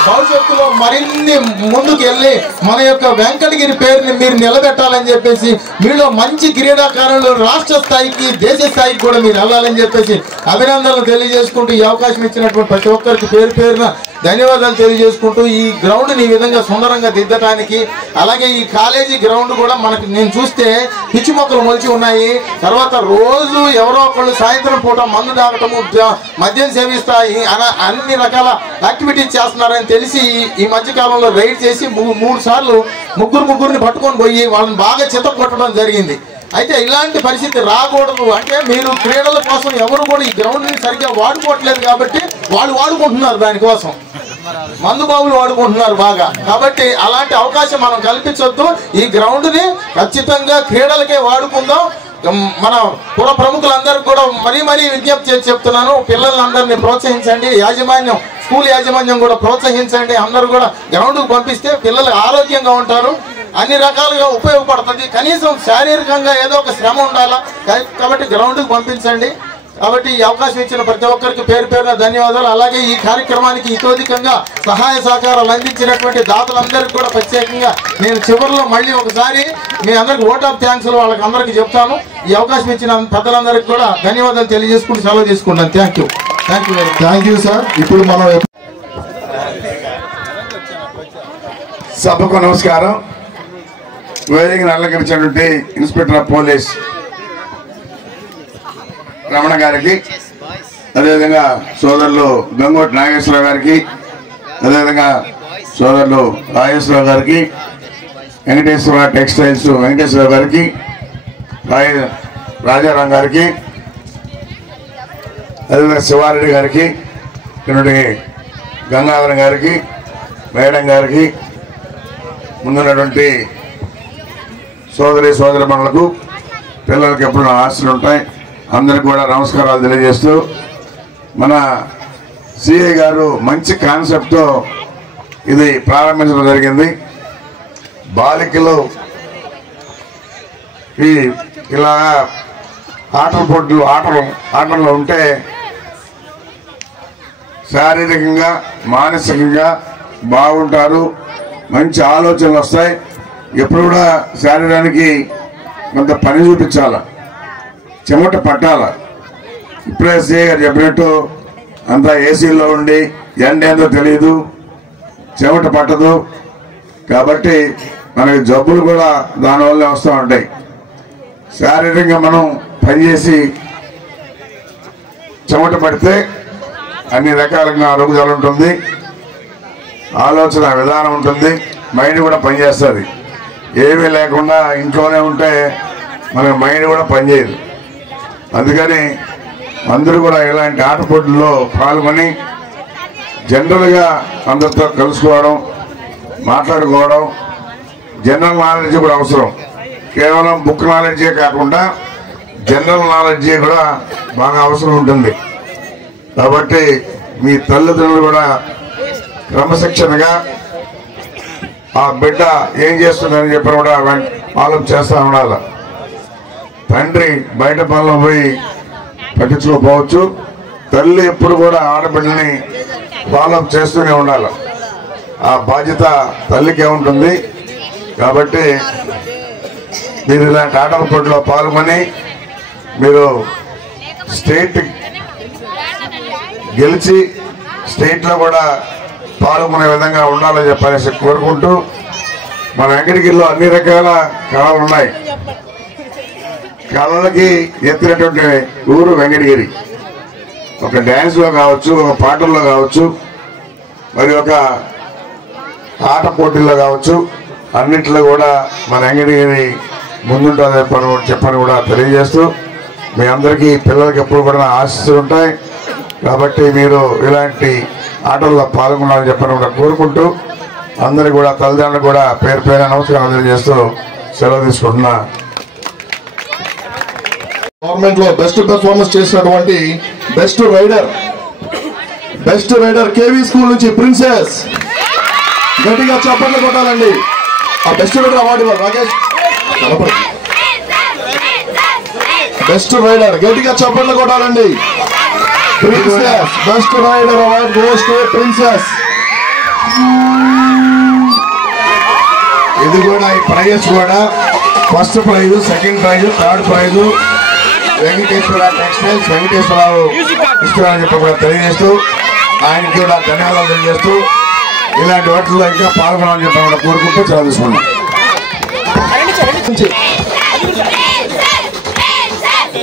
భవిష్యత్తులో మరిన్ని ముందుకు వెళ్ళి మన యొక్క వెంకటగిరి పేరుని మీరు నిలబెట్టాలని చెప్పేసి, మీలో మంచి క్రీడాకారులు రాష్ట్ర స్థాయికి, దేశ స్థాయికి కూడా మీరు వెళ్ళాలని చెప్పేసి అభినందనలు తెలియజేసుకుంటూ, ఈ అవకాశం ఇచ్చినటువంటి ప్రతి ఒక్కరికి పేరు పేరున ధన్యవాదాలు తెలియజేసుకుంటూ, ఈ గ్రౌండ్ని ఈ విధంగా సుందరంగా దిద్దటానికి, అలాగే ఈ కాలేజీ గ్రౌండ్ కూడా మనకి నేను చూస్తే పిచ్చి మొక్కలు మొలిచి ఉన్నాయి. తర్వాత రోజు ఎవరో ఒకళ్ళు సాయంత్రం పూట మందు తాగటము, మద్యం సేవిస్తాయి, అన్ని రకాల యాక్టివిటీస్ చేస్తున్నారని తెలిసి ఈ మధ్య కాలంలో రైడ్ చేసి 3 సార్లు ముగ్గురిని పట్టుకొని పోయి వాళ్ళని బాగా చితకొట్టడం జరిగింది. అయితే ఇలాంటి పరిస్థితి రాకూడదు. అంటే మీరు క్రీడల కోసం ఎవరు కూడా ఈ గ్రౌండ్ని సరిగ్గా వాడుకోవట్లేదు కాబట్టి వాళ్ళు వాడుకుంటున్నారు, దానికోసం మందుబాబులు వాడుకుంటున్నారు బాగా. కాబట్టి అలాంటి అవకాశం మనం కల్పించొద్దు. ఈ గ్రౌండ్ని ఖచ్చితంగా క్రీడలకే వాడుకుందాం. మన పుర ప్రముఖులందరికీ కూడా మరీ విజ్ఞప్తి చేసి చెప్తున్నాను, పిల్లలందరినీ ప్రోత్సహించండి. యాజమాన్యం, స్కూల్ యాజమాన్యం కూడా ప్రోత్సహించండి. అందరూ కూడా గ్రౌండ్కి పంపిస్తే పిల్లలు ఆరోగ్యంగా ఉంటారు, అన్ని రకాలుగా ఉపయోగపడుతుంది. కనీసం శారీరకంగా ఏదో ఒక శ్రమ ఉండాలా. కాబట్టి గ్రౌండ్కి పంపించండి. కాబట్టి ఈ అవకాశం ఇచ్చిన ప్రతి ఒక్కరికి పేరు పేరున ధన్యవాదాలు. అలాగే ఈ కార్యక్రమానికి ఇతోధికంగా సహాయ సహకారాలు అందించినటువంటి దాతలందరికీ కూడా ప్రత్యేకంగా నేను చివరిలో మళ్ళీ ఒకసారి మీ అందరికి ఓట్ ఆఫ్ థ్యాంక్స్ వాళ్ళకి అందరికీ చెప్తాను. ఈ అవకాశం ఇచ్చిన పెద్దలందరికీ కూడా ధన్యవాదాలు తెలియజేసుకుంటూ సెలవు తీసుకుంటాను. Thank you sir. ఇప్పుడు మనం సభకు నమస్కారం. వేదికను అలంకరించినటువంటి ఇన్స్పెక్టర్ ఆఫ్ పోలీస్ రమణ గారికి, అదేవిధంగా సోదరులు గంగోటి నాగేశ్వరరావు గారికి, అదేవిధంగా సోదరులు రాజేశ్వరరావు గారికి, వెంకటేశ్వర టెక్స్టైల్స్ వెంకటేశ్వరరావు గారికి, రాజారాం గారికి, అదేవిధంగా శివారెడ్డి గారికి, గంగాధరం గారికి, మేడం గారికి, ముందున్నటువంటి సోదరిమణులకు, పిల్లలకి ఎప్పుడు ఆశలు ఉంటాయి. అందరికి కూడా నమస్కారాలు తెలియజేస్తూ, మన సిఐ గారు మంచి కాన్సెప్ట్తో ఇది ప్రారంభించడం జరిగింది. బాలికలు ఇలా ఆటల్లో ఉంటే శారీరకంగా మానసికంగా బాగుంటారు, మంచి ఆలోచనలు వస్తాయి. ఎప్పుడు కూడా శరీరానికి కొంత పని చూపించాల, చెమట పట్టాల. ఇప్పుడే సిఐ గారు చెప్పినట్టు అంతా ఏసీలో ఉండి ఎండ ఏందో తెలియదు, చెమట పట్టదు. కాబట్టి మనకి జబ్బులు కూడా దానివల్లే వస్తూ ఉంటాయి. శారీరకంగా మనం పనిచేసి చెమట పడితే అన్ని రకాలుగా అరుగుదల ఉంటుంది, ఆలోచన విధానం ఉంటుంది, మైండ్ కూడా పనిచేస్తుంది. ఏమీ లేకుండా ఇంట్లోనే ఉంటే మన మైండ్ కూడా పనిచేయదు. అందుకని అందరూ కూడా ఇలాంటి ఆట పోటీల్లో పాల్గొని జనరల్గా అందరితో కలుసుకోవడం, మాట్లాడుకోవడం, జనరల్ నాలెడ్జ్ కూడా అవసరం. కేవలం బుక్ నాలెడ్జే కాకుండా జనరల్ నాలెడ్జీ కూడా బాగా అవసరం ఉంటుంది. కాబట్టి మీ తల్లిదండ్రులు కూడా క్రమశిక్షణగా ఆ బిడ్డ ఏం చేస్తుందని చెప్పి కూడా ఫాలో చేస్తూ ఉండాలి. తండ్రి బయట పనులు పోయి పట్టించుకోకపోవచ్చు, తల్లి ఎప్పుడు కూడా ఆడబిడ్డని ఫాలో చేస్తూనే ఉండాలి. ఆ బాధ్యత తల్లికే ఉంటుంది. కాబట్టి మీరు ఇలాంటి ఆటల పోటీలో పాల్గొని మీరు స్టేట్ గెలిచి స్టేట్లో కూడా పాల్గొనే విధంగా ఉండాలని చెప్పనేసి కోరుకుంటూ, మన వెంకటగిరిలో అన్ని రకాల కళలు ఉన్నాయి. కళలకి ఎత్తినటువంటి ఊరు వెంకటగిరి. ఒక డ్యాన్స్లో కావచ్చు, ఒక పాటల్లో కావచ్చు, మరి ఒక ఆట పోటీల్లో కావచ్చు, అన్నింటిలో కూడా మన వెంకటగిరి ముందుంటుందని చెప్పని కూడా తెలియజేస్తూ, మీ అందరికీ పిల్లలకి ఎప్పుడు కూడా ఆశిస్తులు ఉంటాయి. కాబట్టి మీరు ఇలాంటి ఆటల్లో పాల్గొనాలని చెప్పని కూడా కోరుకుంటూ, అందరికి కూడా తల్లిదండ్రులు కూడా పేరు పేరు నమస్కారం తెలియజేస్తూ సెలవు తీసుకుంటున్నా. గవర్నమెంట్ లో బెస్ట్ పెర్ఫార్మెన్స్ చేసినటువంటి బెస్ట్ రైడర్ కేవీ స్కూల్ నుంచి ప్రిన్సెస్, గట్టిగా చప్పట్లు కొట్టాలండి. ఆ బెస్ట్ రైడర్ అవార్డు ఇవ్వాలి. రాకేష్ బెస్ట్ రైడర్ గట్టిగా చప్పట్లు కొట్టాలండి. Princess best rider award goes to princess. ఇది కూడా ఈ ప్రైజ్ కూడా first prize, second prize, third prize Venkateswara textiles Venkateswararao ఇస్తున్నారని చెప్పి కూడా తెలియజేస్తూ, ఆయనకి కూడా ధన్యవాదాలు తెలియజేస్తూ, ఇలాంటి వాటిల్లో ఇంకా పాల్గొనాలని చెప్పి కూడా కోరుకుంటూ సెలవు తీసుకున్నాం.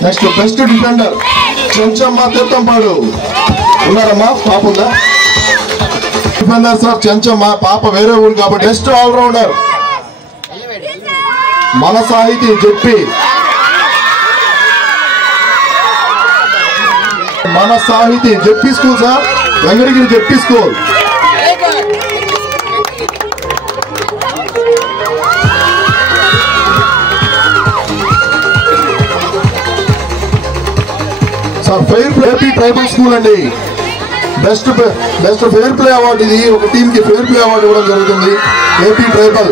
నెక్స్ట్ బెస్ట్ డిఫెండర్ చెంచమ్మ తీర్థంపాడు ఉన్నారమ్మా, పాప ఉందా? డిఫెండర్ సార్ చెంచమ్మ, పాప వేరే ఊరు కాబట్టి. బెస్ట్ ఆల్రౌండర్ మన సాహితీ జెప్పి, మన సాహితీ జెప్పి స్కూల్ సార్, వెంకటగిరి జెప్పి school. Sir fair play tribal school అండి. బెస్ట్ ఫెయిర్ ప్లే అవార్డు ఇది. ఒక టీమ్ కి ఫెయిర్ ప్లే అవార్డు ఇవ్వడం జరుగుతుంది. AP tribal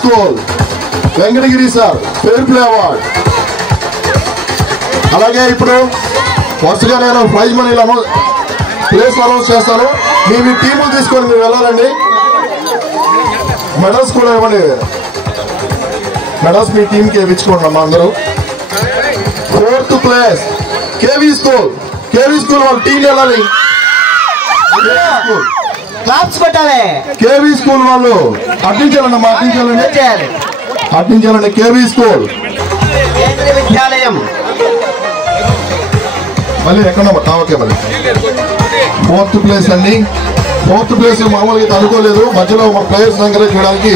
school Venkatagiri sir fair play award. అలాగే ఇప్పుడు వరుసగా నేను ప్రైజ్ మనీ ప్లేస్ అనౌన్స్ చేస్తాను. మీ టీములు తీసుకొని మీరు వెళ్ళాలండి. మెడల్స్ కూడా ఇవ్వండి. మెడల్స్ మీ టీంకి ఇచ్చుకోండి అమ్మా అందరూ. 4th place KV KV school వాళ్ళు టీం వెళ్ళాలి. క్లాప్స్ కొట్టాలి. కేవీ స్కూల్ వాళ్ళు అట్టించాలండి అమ్మా, అట్టించాలండి. కేవీ స్కూల్ కేంద్రీయ విద్యాలయం మళ్ళీ ఎక్కడమ్మా? ఓకే, మళ్ళీ 4th ప్లేస్ అండి. 4th ప్లేస్ మామూలుగా అనుకోలేదు, మధ్యలో మన ప్లేయర్స్ ఎంకరేజ్ చేయడానికి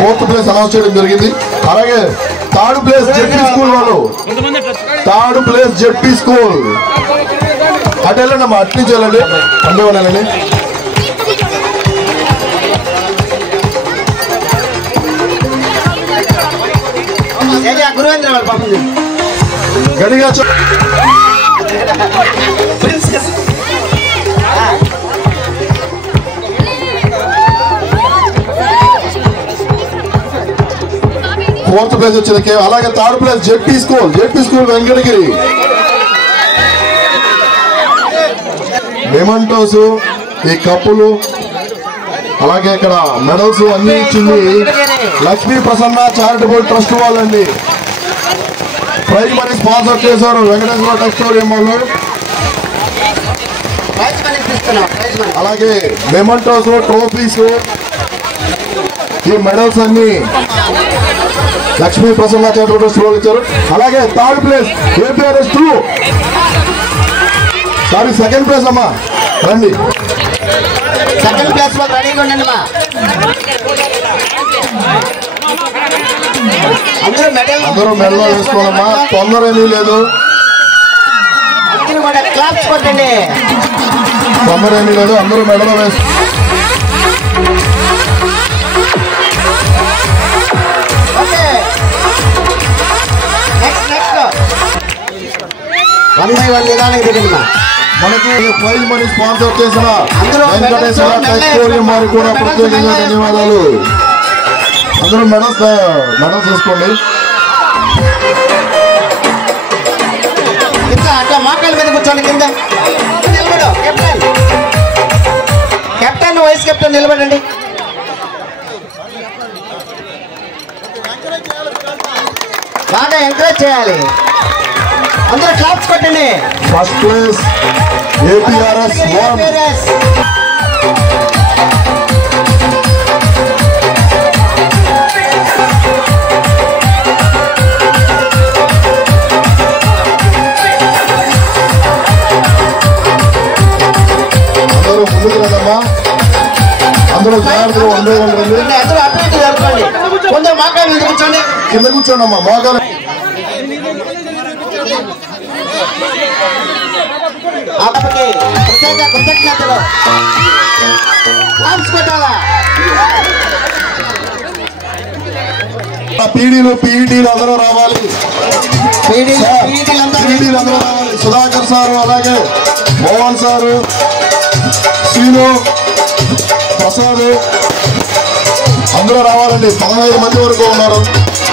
4th ప్లేస్ అనౌన్స్ చేయడం జరిగింది. అలాగే 3rd ప్లేస్ జెడ్పీ స్కూల్ వాళ్ళు, 3rd ప్లేస్ జెడ్పీ స్కూల్ అటు వెళ్ళండి అమ్మా, అటు నుంచి వెళ్ళండి, అందే వెళ్ళండి. గురువేంద్ర వాళ్ళ పాపం గడిగా 4th ప్లేస్ వచ్చింది. అలాగే 3rd place ZP school Venkatagiri. Mementos, ఈ కప్పులు, అలాగే ఇక్కడ మెడల్స్ అన్ని ఇచ్చింది లక్ష్మీ ప్రసన్న చారిటబుల్ ట్రస్ట్ వాళ్ళండి. ప్రైజ్ మనీ స్పాన్సర్ చేశారు వెంకటేశ్వర టెక్స్టోరియం వాళ్ళు. అలాగే మెమంటోస్, ట్రోఫీస్, ఈ మెడల్స్ అన్ని లక్ష్మీ ప్రసన్న చారిటబుల్ ట్రస్ట్ వాళ్ళు ఇచ్చారు. అలాగే 3rd place APRS 2, sorry 2nd place అమ్మా, రండి. 2nd ప్లేస్ లో రెడీగా ఉండండి మా. అందరూ మెడలో వేసుకోవాలమ్మా, తొందర ఏమీ లేదు, క్లాప్స్ కొట్టండి, తొందర ఏమీ లేదు, అందరూ మెడలో వేసుకో. మనకి ప్రైజ్ మనీ స్పాన్సర్ చేసిన వెంకటేశ్వర టెక్స్టోరియం వారికి కూడా ప్రత్యేకంగా ధన్యవాదాలు. అందరూ మెడల్స్ వేసుకోండి. అట్లా మోకాళ్ళ మీద కూర్చోండి, కింద నిలబడు. కెప్టెన్ వైస్ కెప్టెన్ నిలబడండి. బాగా ఎంకరేజ్ చేయాలి, అందరూ క్లాప్స్ కొట్టండి. 1st place APRS 1. అందరూ ముందుకు రండమ్మా, అందరూ జాగ్రత్తగా ఉండేవాళ్ళు. అందరూ అటు ఇటు జరుపుకోండి, కొంచెం మోకాళ్ళ మీద కూర్చోండి, కింద కూర్చోండమ్మా, మోకాలు. ప్రత్యేక కృతజ్ఞతలు. పీడీలు అందరూ రావాలి, పీడీలు అందరూ రావాలి. సుధాకర్ సారు, అలాగే మోహన్ సారు, శ్రీను, ప్రసాద్ అందరూ రావాలండి. 15 మంది వరకు ఉన్నారు.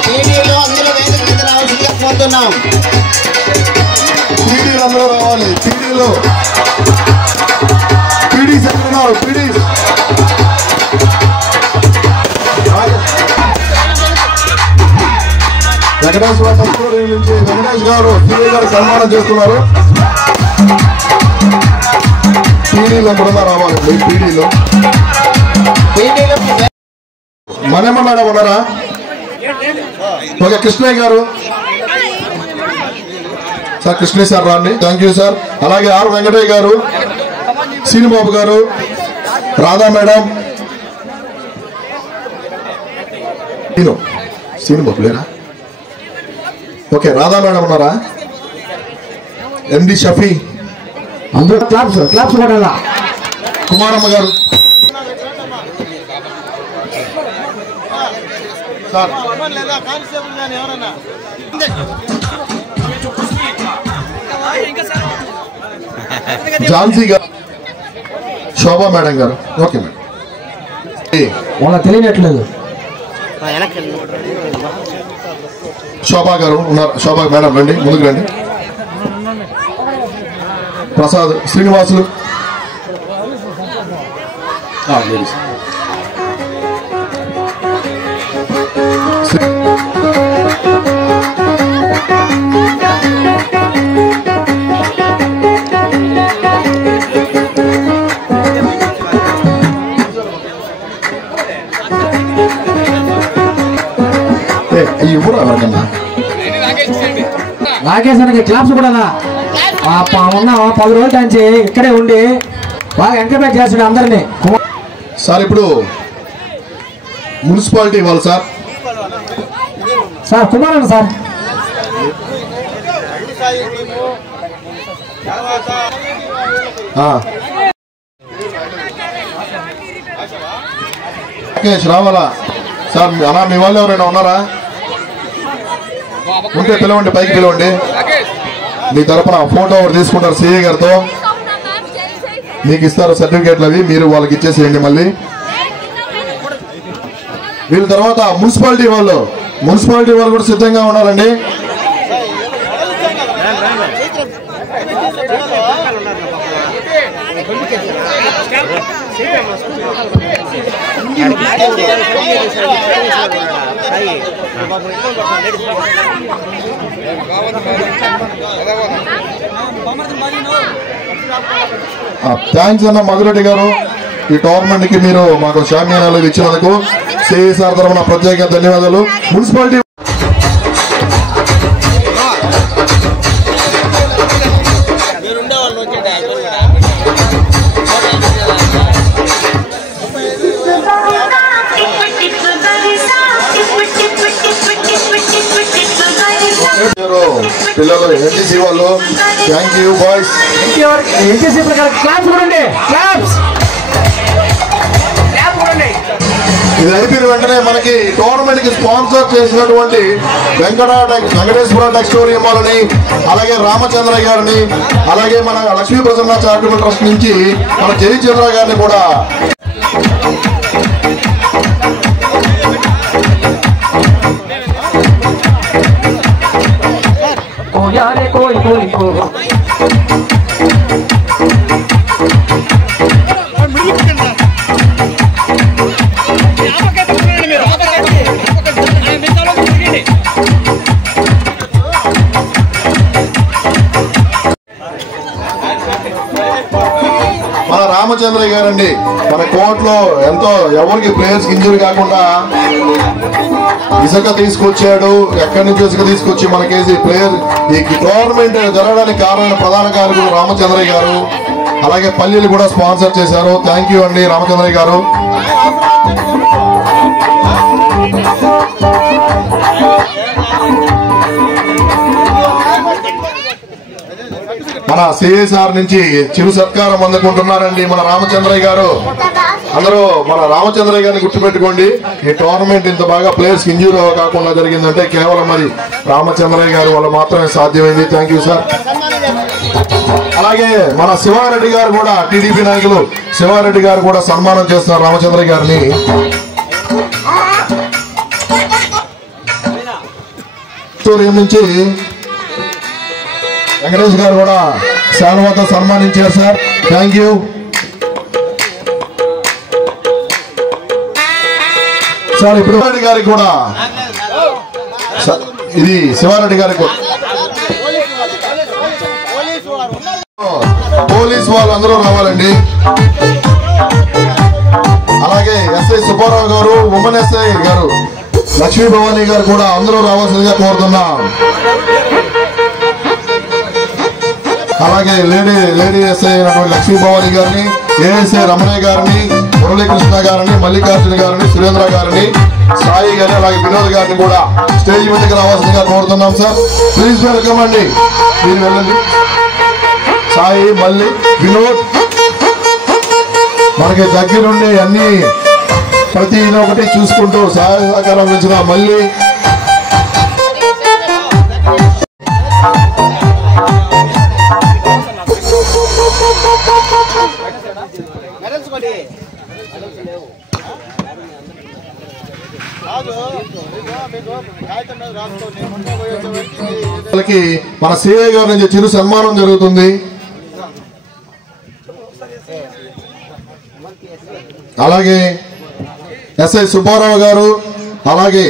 పీడీలు అందరూ వేదిక మీద రావాల్సిందిగా కోరుతున్నాం. పీడీలు అందరూ రావాలి. పీడీస్ ఎక్కడున్నారు? పీడీస్ వెంకటేశ్వర టెక్స్టోరియం నుంచి వెంకటేష్ గారు పీడీ గారు సన్మానం చేస్తున్నారు. పీడీలు ఎక్కడున్నా రావాలండి. పీడీలు మనమ్మ మేడం ఉన్నారా? ఓకే, కృష్ణయ్య గారు సార్, కృష్ణయ్య సార్ రండి. Thank you sir. అలాగే ఆర్ వెంకటయ్య గారు, శ్రీనిబాబు గారు, రాధా మేడం, శ్రీనిబాబు లేరా? ఓకే, రాధా మేడం ఉన్నారా? MD షఫీ, అందరూ క్లాప్స్ కొట్టాలా. కుమారమ్మ గారు సార్, ఝాన్సీ గారు, శోభా మేడం గారు. ఓకే మేడం, వాళ్ళకి తెలియనట్లేదు. శోభా గారు ఉన్నారు. శోభా మేడం రండి, ముందుకు రండి. ప్రసాద్, శ్రీనివాసులు, రాకేష్ అన్నకి క్లాప్స్ కూడా ఉన్న 10 రోజుల నుంచి ఇక్కడే ఉండి బాగా ఎంకరేజ్ చేస్తున్నాడు అందరినీ. సార్ ఇప్పుడు మున్సిపాలిటీ వాళ్ళు సార్ కుమారన్ సార్ రాకేష్ రావాలా సార్? అలా మీ వాళ్ళు ఎవరైనా ఉన్నారా? ఉంటే పిలవండి, పైకి పిలవండి. మీ తరపున ఫోటో ఒకటి తీసుకుంటారు సిఐ గారితో, మీకు ఇస్తారు సర్టిఫికేట్లు అవి, మీరు వాళ్ళకి ఇచ్చేసేయండి. మళ్ళీ వీళ్ళ తర్వాత మున్సిపాలిటీ వాళ్ళు కూడా సిద్ధంగా ఉండాలండి. థ్యాంక్స్ అన్న మధురెడ్డి గారు, ఈ టోర్నమెంట్ కి మీరు మాకు షామ్యానాలు ఇచ్చినందుకు సిఐసార్ తరఫున ప్రత్యేక ధన్యవాదాలు. మున్సిపాలిటీ పిల్లలు ఎన్టీసీ వాళ్ళు, థ్యాంక్ యూ బాయ్స్. ఇది అయిపోయిన వెంటనే మనకి టోర్నమెంట్ కి స్పాన్సర్ చేసినటువంటి వెంకటేశ్వర టెక్స్టోరియం వాళ్ళని, అలాగే రామచంద్ర గారిని, అలాగే మన లక్ష్మీ ప్రసన్న చారిటబుల్ ట్రస్ట్ నుంచి మన జయచంద్ర గారిని కూడా మన రామచంద్ర గారండి, మన కోర్టులో ఎంతో ఎవరికి ప్లేయర్స్ ఇంజరీ కాకుండా ఇసుక తీసుకొచ్చాడు. ఎక్కడి నుంచి ఇసుక తీసుకొచ్చి మనకేసి ప్లేయర్ ఈ టోర్నమెంట్ జరగడానికి ప్రధాన కారకులు రామచంద్ర గారు. అలాగే పల్లీలు కూడా స్పాన్సర్ చేశారు. థ్యాంక్ యూ అండి రామచంద్ర గారు. మన సిఎస్ఆర్ నుంచి చిరు సత్కారం అందుకుంటున్నారండి మన రామచంద్రయ్య గారు. అందరూ మన రామచంద్రయ్య గారిని గుర్తుపెట్టుకోండి. ఈ టోర్నమెంట్ ఇంత బాగా ప్లేయర్స్ ఇంజూరీ కాకుండా జరిగిందంటే కేవలం మరి రామచంద్రయ్య గారి వల్ల మాత్రమే సాధ్యమైంది. Thank you sir. అలాగే మన శివారెడ్డి గారు కూడా, టీడీపీ నాయకులు శివారెడ్డి గారు కూడా సన్మానం చేస్తున్నారు రామచంద్రయ్య గారిని. నుంచి వెంకటేష్ గారు కూడా శాలువాతో సన్మానించారు సార్. Thank you. సార్ ఇప్పుడు శివారెడ్డి గారికి కూడా, ఇది శివారెడ్డి గారికి పోలీస్ వాళ్ళు అందరూ రావాలండి. అలాగే ఎస్ఐ సుబ్బారావు గారు, ఉమెన్ ఎస్ఐ గారు లక్ష్మీ భవానీ గారు కూడా అందరూ రావాల్సిందిగా కోరుతున్నాం. అలాగే లేడీ ఎస్ఐ అయినటువంటి లక్ష్మీ భవానీ గారిని, ఏఎస్ఐ రమణయ్య గారిని, మురళీకృష్ణ గారిని, మల్లికార్జున గారిని, సురేంద్ర గారిని, సాయి గారిని, అలాగే వినోద్ గారిని కూడా స్టేజ్ మీదకి రావాల్సిందిగా కోరుతున్నాం సార్. ప్లీజ్ వెల్కమ్ అండి. మీరు వెళ్ళండి. సాయి, మల్లి, వినోద్ మనకి దగ్గరుండి అన్ని ప్రతి ఒకటి చూసుకుంటూ సహకారం అందించిన మళ్ళీ మన సిఐ గారి నుంచి చిరు సన్మానం జరుగుతుంది. అలాగే ఎస్ఐ సుబ్బారావు గారు, అలాగే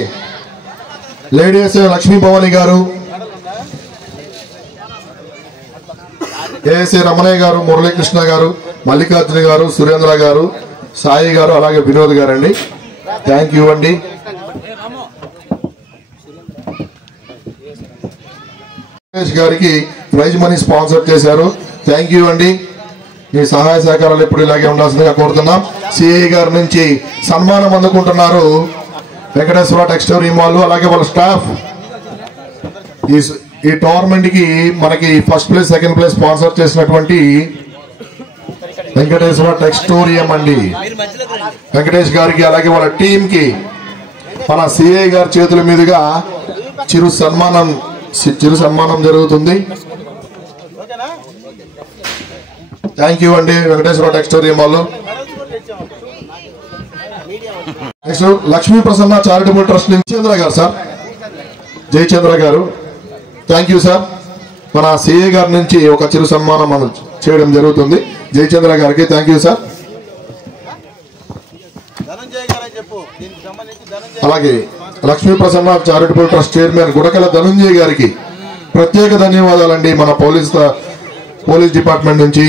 లేడీ ఎస్ఐ లక్ష్మీ భవానీ గారు, ఏఎస్ఐ రమణయ్య గారు, మురళీకృష్ణ గారు, మల్లికార్జున గారు, సురేంద్ర గారు, సాయి గారు, అలాగే వినోద్ గారు అండి. థ్యాంక్ యూ అండి. గారికి ప్రైజ్ మనీ స్పాన్సర్ చేశారు. థ్యాంక్ యూ అండి. మీ సహాయ సహకారాలు ఎప్పుడు ఇలాగే ఉండాల్సిందిగా కోరుతున్నాం. సిఐ గారి నుంచి సన్మానం అందుకుంటున్నారు వెంకటేశ్వర టెక్స్టైల్ వాళ్ళు, అలాగే వాళ్ళ స్టాఫ్. ఈ టోర్నమెంట్ కి మనకి first place second place sponsor చేసినటువంటి వెంకటేశ్వర టెక్స్టోరియం అండి, వెంకటేష్ గారికి అలాగే వాళ్ళ టీం కి మన సిఐ గారి చేతుల మీదుగా చిరు సన్మానం జరుగుతుంది. థ్యాంక్ యూ అండి వెంకటేశ్వర టెక్స్టోరియం వాళ్ళు. Next Lakshmi Prasanna charitable trust Jayachandra గారు సార్, జయచంద్ర గారు థ్యాంక్ యూ సార్. మన సిఐ గారి నుంచి ఒక చిరు సన్మానం చేయడం జరుగుతుంది జయచంద్ర గారికి. Thank you sir. అలాగే Lakshmi Prasanna charitable trust chairman Gudakala Dhananjay గారికి ప్రత్యేక ధన్యవాదాలండి మన పోలీస్ డిపార్ట్మెంట్ నుంచి.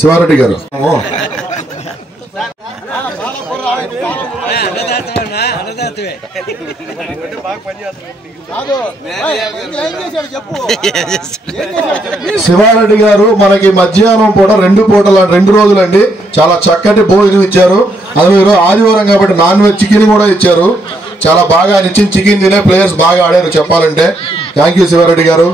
శివారెడ్డి గారు శివారెడ్డి గారు మనకి మధ్యాహ్నం పూట 2 రోజులండి చాలా చక్కటి భోజనం ఇచ్చారు. అందులో ఆదివారం కాబట్టి నాన్ వెజ్ చికెన్ కూడా ఇచ్చారు. చాలా బాగా ఆయన ఇచ్చిన చికెన్ తినే ప్లేయర్స్ బాగా ఆడారు చెప్పాలంటే. థ్యాంక్ యూ శివారెడ్డి గారు.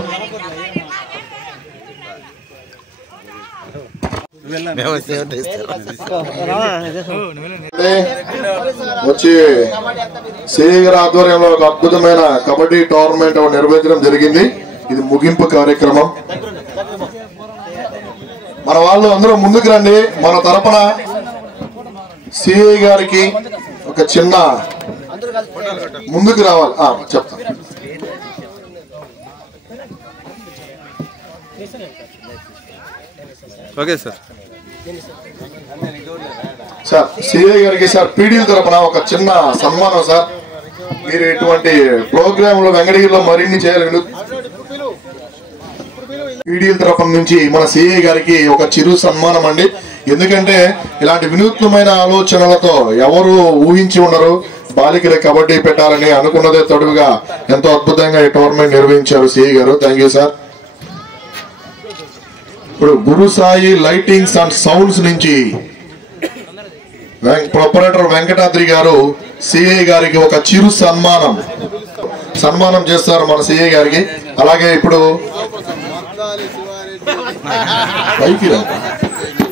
వచ్చి సిఐ ఆధ్వర్యంలో ఒక అద్భుతమైన కబడ్డీ టోర్నమెంట్ నిర్వహించడం జరిగింది. ఇది ముగింపు కార్యక్రమం. మన వాళ్ళు అందరూ ముందుకు రండి. మన తరపున సిఐ గారికి ఒక చిన్న ముందుకు రావాలి చెప్తా. Okay sir. సార్ సిఐ గారికి సార్ పీడీల తరపున ఒక చిన్న సన్మానం సార్. మీరు ఇటువంటి ప్రోగ్రామ్ లో వెంకటగిరిలో మరిన్ని చేయాలి. పీడీల తరపున నుంచి మన సిఐ గారికి ఒక చిరు సన్మానం అండి. ఎందుకంటే ఇలాంటి వినూత్నమైన ఆలోచనలతో ఎవరు ఊహించి ఉండరు. బాలికల కబడ్డీ పెట్టాలని అనుకున్నదే తొడుగుగా ఎంతో అద్భుతంగా ఈ టోర్నమెంట్ నిర్వహించారు సిఐ గారు. Thank you sir. ఇప్పుడు గురుసాయి లైటింగ్స్ అండ్ సౌండ్స్ నుంచి ప్రొపరేటర్ వెంకటాద్రి గారు సిఐ గారికి ఒక చిరు సన్మానం చేస్తారు మన సిఐ గారికి. అలాగే ఇప్పుడు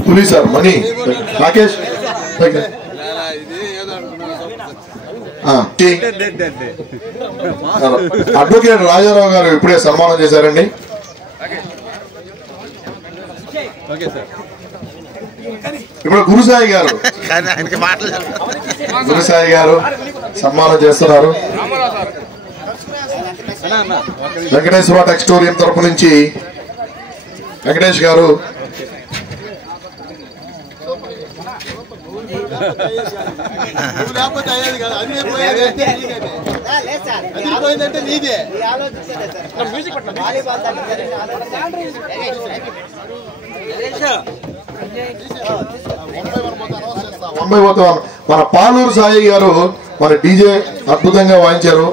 పులి సార్ మణి రాకేష్ అడ్వకేట్ రాజారావు గారు ఇప్పుడే సన్మానం చేశారండి. ఇప్పుడు గురుసాయి గారు సన్మానం చేస్తున్నారు. వెంకటేశ్వర టెక్స్టోరియం తరపు నుంచి వెంకటేష్ గారు మన పాలూరు సాయి గారు మన డీజే అద్భుతంగా వాయించారు.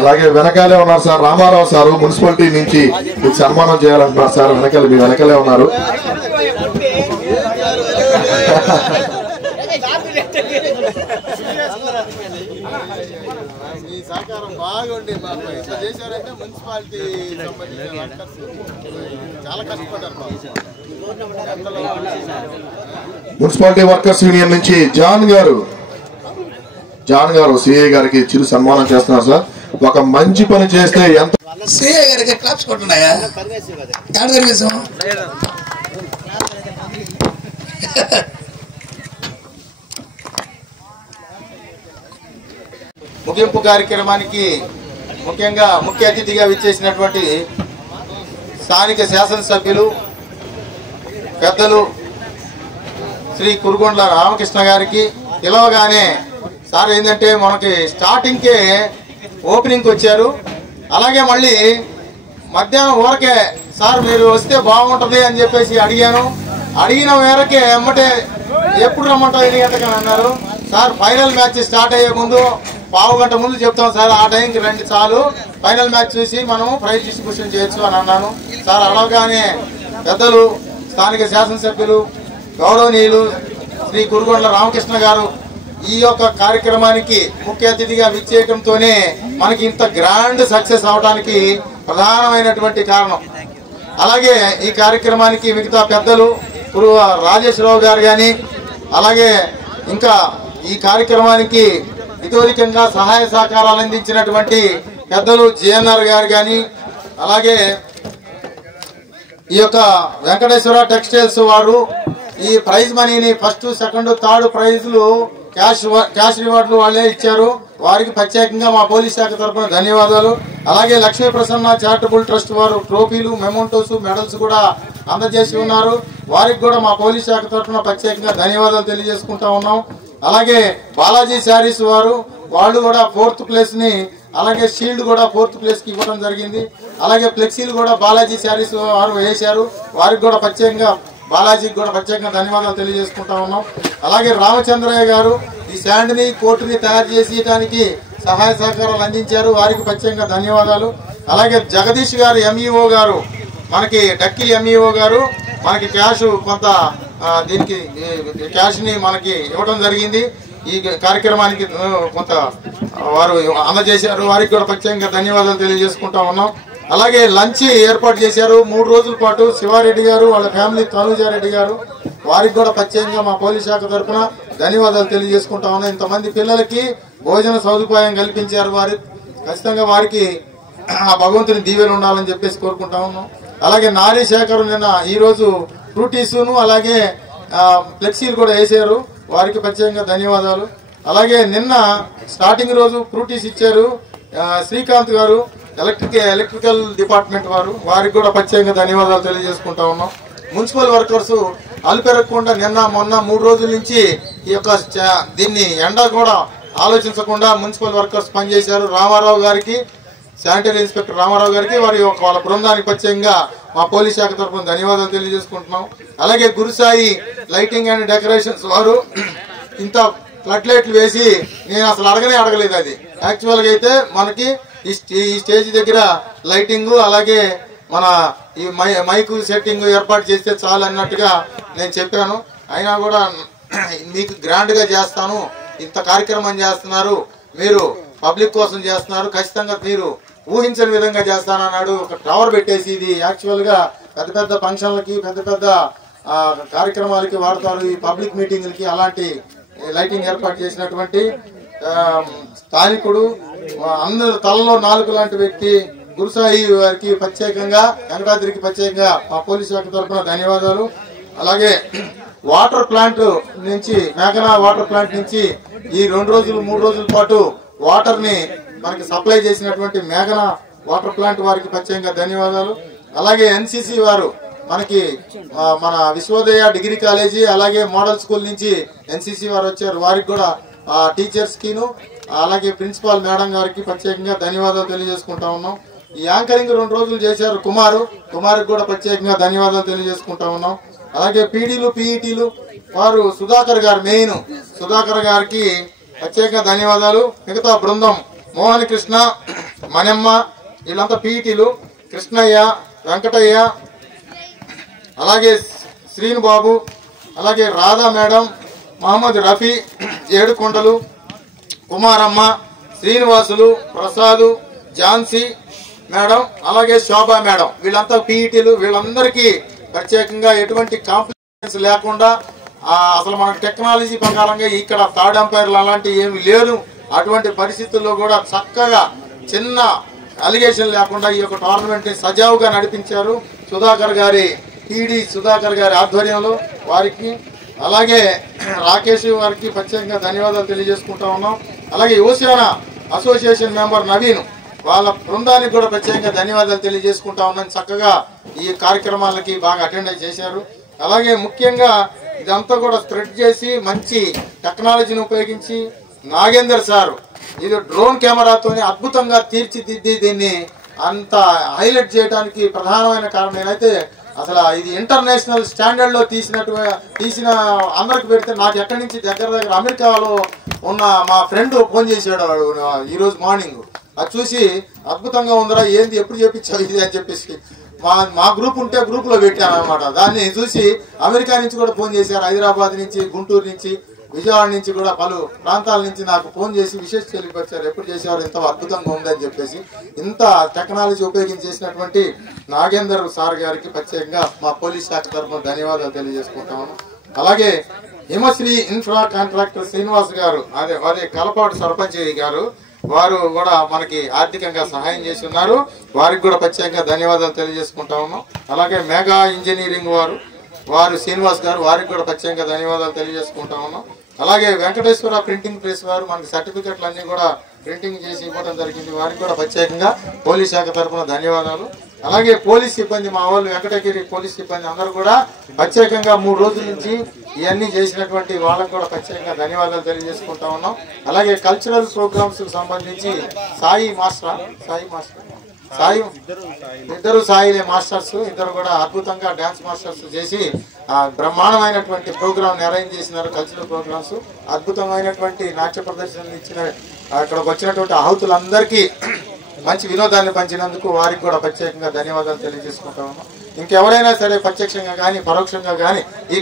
అలాగే వెనకాలే ఉన్నారు సార్ రామారావు సారు మున్సిపాలిటీ నుంచి మీకు సన్మానం చేయాలంటున్నారు సార్. వెనకాల మీ వెనకాలే ఉన్నారు. బాగుండి చేశారంటే మున్సిపాలిటీ చాలా కష్టపడ్డారు. మున్సిపాలిటీ వర్కర్స్ యూనియన్ నుంచి జాన్ గారు సిఐ గారికి చిరు సన్మానం చేస్తున్నారు సార్. ఒక మంచి పని చేస్తే ఎంత సిఐ గారికి క్లాప్స్ కొట్టున్నాయా? ముగింపు కార్యక్రమానికి ముఖ్యంగా ముఖ్య అతిథిగా విచ్చేసినటువంటి స్థానిక శాసనసభ్యులు పెద్దలు శ్రీ కురుగొండ్ల రామకృష్ణ గారికి పిలవగానే సార్ ఏంటంటే మనకి స్టార్టింగ్కే ఓపెనింగ్కి వచ్చారు. అలాగే మళ్ళీ మధ్యాహ్నం ఊరకే సార్ మీరు వస్తే బాగుంటది అని చెప్పేసి అడిగాను. అడిగిన మేరకే ఎమ్మటే ఎప్పుడు రమ్మంటావు 8 గంటలకు అన్నారు. సార్ ఫైనల్ మ్యాచ్ స్టార్ట్ అయ్యే ముందు పావు గంట ముందు చెప్తాం సార్, ఆ టైంకి రండి చాలు, ఫైనల్ మ్యాచ్ చూసి మనం ప్రైజ్ డిస్ట్రిబ్యూషన్ చేయొచ్చు అని అన్నాను. సార్ అడగగానే పెద్దలు, స్థానిక శాసనసభ్యులు, గౌరవనీయులు శ్రీ కురుగొండ్ల రామకృష్ణ గారు ఈ యొక్క కార్యక్రమానికి ముఖ్య అతిథిగా విచ్చేయడంతోనే మనకి ఇంత గ్రాండ్ సక్సెస్ అవడానికి ప్రధానమైనటువంటి కారణం. అలాగే ఈ కార్యక్రమానికి మిగతా పెద్దలు రాజేశ్వరరావు గారు కానీ, అలాగే ఇంకా ఈ కార్యక్రమానికి ఇతోరికంగా సహాయ సహకారాలు అందించినటువంటి పెద్దలు జిఎన్ఆర్ గారు కానీ, అలాగే ఈ యొక్క వెంకటేశ్వర టెక్స్టైల్స్ వారు ఈ ప్రైజ్ మనీని ఫస్ట్, సెకండ్, థర్డ్ ప్రైజ్లు క్యాష్ రివార్డులు వాళ్ళే ఇచ్చారు. వారికి ప్రత్యేకంగా మా పోలీస్ శాఖ తరఫున ధన్యవాదాలు. అలాగే లక్ష్మీ ప్రసన్న చారిటబుల్ ట్రస్ట్ వారు ట్రోఫీలు, మెమోంటోస్, మెడల్స్ కూడా అందజేసి ఉన్నారు. వారికి కూడా మా పోలీస్ శాఖ తరఫున ప్రత్యేకంగా ధన్యవాదాలు తెలియజేసుకుంటా ఉన్నాం. అలాగే బాలాజీ శారీస్ వారు, వాళ్ళు కూడా 4th ప్లేస్ ని, అలాగే షీల్డ్ కూడా 4th ప్లేస్ కి ఇవ్వడం జరిగింది. అలాగే ఫ్లెక్సీలు కూడా బాలాజీ శారీస్ వారు వేశారు. వారికి కూడా ప్రత్యేకంగా, బాలాజీకి కూడా ప్రత్యేకంగా ధన్యవాదాలు తెలియజేసుకుంటా ఉన్నాం. అలాగే రామచంద్రయ్య గారు ఈ శాండ్ ని, కోర్టుని తయారు చేసేయడానికి సహాయ సహకారాలు అందించారు. వారికి ప్రత్యేకంగా ధన్యవాదాలు. అలాగే జగదీష్ గారు ఎంఈఓ గారు, మనకి డక్కి ఎంఈఓ గారు మనకి క్యాష్ కొంత దీనికి క్యాష్ ని మనకి ఇవ్వడం జరిగింది. ఈ కార్యక్రమానికి కొంత వారు అందజేశారు. వారికి కూడా ప్రత్యేకంగా ధన్యవాదాలు తెలియజేసుకుంటా ఉన్నాం. అలాగే లంచ్ ఏర్పాటు చేశారు 3 రోజుల పాటు. శివారెడ్డి గారు, వాళ్ళ ఫ్యామిలీ తనూజారెడ్డి గారు, వారికి కూడా ప్రత్యేకంగా మా పోలీస్ శాఖ తరఫున ధన్యవాదాలు తెలియజేసుకుంటా ఉన్నాం. ఇంతమంది పిల్లలకి భోజన సదుపాయం కల్పించారు. వారి ఖచ్చితంగా వారికి ఆ భగవంతుని దీవెన ఉండాలని చెప్పేసి కోరుకుంటా ఉన్నాం. అలాగే నారీ శేఖర్ నిన్న ఈరోజు ఫ్రూటీసును అలాగే ఫ్లెక్సీలు కూడా వేసారు. వారికి ప్రత్యేకంగా ధన్యవాదాలు. అలాగే నిన్న స్టార్టింగ్ రోజు ఫ్రూటీస్ ఇచ్చారు శ్రీకాంత్ గారు, ఎలక్ట్రికల్ డిపార్ట్మెంట్ వారు, వారికి కూడా ప్రత్యేకంగా ధన్యవాదాలు తెలియజేసుకుంటా ఉన్నాం. మున్సిపల్ వర్కర్స్ అలుపెరగకుండా నిన్న మొన్న 3 రోజుల నుంచి ఈ యొక్క దీన్ని ఎండ కూడా ఆలోచించకుండా మున్సిపల్ వర్కర్స్ పనిచేశారు. రామారావు గారికి, శానిటరీ ఇన్స్పెక్టర్ రామారావు గారికి, వాళ్ళ బృందానికి ప్రత్యేకంగా మా పోలీస్ శాఖ తరఫున ధన్యవాదాలు తెలియజేసుకుంటున్నాం. అలాగే గురుసాయి లైటింగ్ అండ్ డెకరేషన్స్ వారు ఇంత ఫ్లడ్ లైట్లు వేసి, నేను అసలు అడగలేదు. అది యాక్చువల్ గా అయితే మనకి ఈ స్టేజ్ దగ్గర లైటింగ్, అలాగే మన ఈ మైకు సెట్టింగ్ ఏర్పాటు చేస్తే చాలు అన్నట్టుగా నేను చెప్పాను. అయినా కూడా మీకు గ్రాండ్ గా చేస్తాను, ఇంత కార్యక్రమం చేస్తున్నారు, మీరు పబ్లిక్ కోసం చేస్తున్నారు, ఖచ్చితంగా మీరు ఊహించని విధంగా చేస్తానన్నాడు. ఒక టవర్ పెట్టేసి, ఇది యాక్చువల్ గా పెద్ద పెద్ద ఫంక్షన్లకి, పెద్ద పెద్ద కార్యక్రమాలకి వాడతారు, ఈ పబ్లిక్ మీటింగ్లకి. అలాంటి లైటింగ్ ఏర్పాటు చేసినటువంటి స్థానికుడు, అందరు తలలో 4 లాంటి వ్యక్తి గురుసాయి వారికి ప్రత్యేకంగా, వెంకటాద్రికి ప్రత్యేకంగా మా పోలీసు శాఖ తరఫున ధన్యవాదాలు. అలాగే వాటర్ ప్లాంట్ నుంచి, మేఘనా వాటర్ ప్లాంట్ నుంచి ఈ 2 రోజులు 3 రోజుల పాటు వాటర్ ని మనకి సప్లై చేసినటువంటి మేఘనా వాటర్ ప్లాంట్ వారికి ప్రత్యేకంగా ధన్యవాదాలు. అలాగే ఎన్సిసి వారు మనకి మన విశ్వోదయ డిగ్రీ కాలేజీ, అలాగే మోడల్ స్కూల్ నుంచి ఎన్సిసి వారు వచ్చారు. వారికి కూడా టీచర్స్ కిను, అలాగే ప్రిన్సిపాల్ మేడం గారికి ప్రత్యేకంగా ధన్యవాదాలు తెలియజేసుకుంటా ఉన్నాం. ఈ యాంకరింగ్ 2 రోజులు చేశారు కుమార్కి కూడా ప్రత్యేకంగా ధన్యవాదాలు తెలియజేసుకుంటా ఉన్నాం. అలాగే పీడీలు, పీఈటీలు వారు సుధాకర్ గారు, మెయిన్ సుధాకర్ గారికి ప్రత్యేకంగా ధన్యవాదాలు. మిగతా బృందం మోహన్ కృష్ణ, మనమ్మ, వీళ్ళంతా పీఈటీలు, కృష్ణయ్య, వెంకటయ్య, అలాగే శ్రీను బాబు, అలాగే రాధా మేడం, మహమ్మద్ రఫీ, ఏడుకొండలు, కుమారమ్మ, శ్రీనివాసులు, ప్రసాదు, ఝాన్సీ మేడం, అలాగే శోభా మేడం, వీళ్ళంతా పీఈటీలు. వీళ్ళందరికీ ప్రత్యేకంగా ఎటువంటి కాంప్లికేషన్స్ లేకుండా, అసలు మన టెక్నాలజీ ప్రకారంగా ఇక్కడ థర్డ్ అంపైర్లు అలాంటివి ఏమి లేరు. అటువంటి పరిస్థితుల్లో కూడా చక్కగా చిన్న అలిగేషన్ లేకుండా ఈ యొక్క టోర్నమెంట్ ని సజావుగా నడిపించారు సుధాకర్ గారి, టీడీ సుధాకర్ గారి ఆధ్వర్యంలో. వారికి అలాగే రాకేష్ వారికి ప్రత్యేకంగా ధన్యవాదాలు తెలియజేసుకుంటా ఉన్నాం. అలాగే యువసేన అసోసియేషన్ మెంబర్ నవీన్, వాళ్ళ బృందానికి కూడా ప్రత్యేకంగా ధన్యవాదాలు తెలియజేసుకుంటా ఉన్నాను. చక్కగా ఈ కార్యక్రమాలకి బాగా అటెండ్ చేశారు. అలాగే ముఖ్యంగా ఇదంతా కూడా స్ప్రెడ్ చేసి మంచి టెక్నాలజీని ఉపయోగించి నాగేందర్ సార్ ఇది డ్రోన్ కెమెరాతో అద్భుతంగా తీర్చిదిద్ది దీన్ని అంత హైలైట్ చేయడానికి ప్రధానమైన కారణం నేనైతే అసలు ఇది ఇంటర్నేషనల్ స్టాండర్డ్ లో తీసిన అందరికి పెడితే నాకు ఎక్కడి నుంచి దగ్గర అమెరికాలో ఉన్న మా ఫ్రెండ్ ఫోన్ చేసాడు ఈరోజు మార్నింగ్. అది చూసి అద్భుతంగా ఉందిరా, ఏంది ఎప్పుడు చేపించావు ఇది అని చెప్పేసి మా గ్రూప్ ఉంటే గ్రూప్ లో పెట్టాను అనమాట. దాన్ని చూసి అమెరికా నుంచి కూడా ఫోన్ చేశారు, హైదరాబాద్ నుంచి, గుంటూరు నుంచి, విజయవాడ నుంచి కూడా పలు ప్రాంతాల నుంచి నాకు ఫోన్ చేసి విశేష తెలియపరిచారు, ఎప్పుడు చేసేవారు, ఇంత అద్భుతంగా ఉందని చెప్పేసి. ఇంత టెక్నాలజీ ఉపయోగించేసినటువంటి నాగేందర్ సార్ గారికి ప్రత్యేకంగా మా పోలీస్ శాఖ తరఫున ధన్యవాదాలు తెలియజేసుకుంటాము. అలాగే హిమశ్రీ ఇన్ఫ్రా కాంట్రాక్టర్ శ్రీనివాస్ గారు, అదే కలపాటు సర్పంచ్ గారు, వారు కూడా మనకి ఆర్థికంగా సహాయం చేసి ఉన్నారు. వారికి కూడా ప్రత్యేకంగా ధన్యవాదాలు తెలియజేసుకుంటా ఉన్నాం. అలాగే మెగా ఇంజనీరింగ్ వారు శ్రీనివాస్ గారు, వారికి కూడా ప్రత్యేకంగా ధన్యవాదాలు తెలియజేసుకుంటా ఉన్నాం. అలాగే వెంకటేశ్వర ప్రింటింగ్ ప్రెస్ వారు మనకి సర్టిఫికెట్లు అన్ని కూడా ప్రింటింగ్ చేసి ఇవ్వడం జరిగింది. వారికి కూడా ప్రత్యేకంగా పోలీస్ శాఖ తరఫున ధన్యవాదాలు. అలాగే పోలీస్ సిబ్బంది, మా వాళ్ళు వెంకటగిరి పోలీస్ సిబ్బంది అందరూ కూడా ప్రత్యేకంగా 3 రోజుల నుంచి ఇవన్నీ చేసినటువంటి వాళ్ళకు కూడా ప్రత్యేకంగా ధన్యవాదాలు తెలియజేసుకుంటా ఉన్నాం. అలాగే కల్చరల్ ప్రోగ్రామ్స్ కు సంబంధించి ఇద్దరు సాయిలే మాస్టర్స్, ఇద్దరు కూడా అద్భుతంగా డాన్స్ మాస్టర్స్ చేసి బ్రహ్మాండమైనటువంటి ప్రోగ్రామ్ అరేంజ్ చేసినారు. కల్చరల్ ప్రోగ్రామ్స్ అద్భుతమైనటువంటి నాట్య ప్రదర్శనలు ఇచ్చిన అక్కడికి వచ్చినటువంటి ఆహుతులందరికీ మంచి వినోదాన్ని పంచినందుకు వారికి కూడా ప్రత్యేకంగా ధన్యవాదాలు తెలియజేసుకుంటా ఉన్నాం. ఇంకెవరైనా సరే ప్రత్యక్షంగా కానీ పరోక్షంగా కానీ ఈ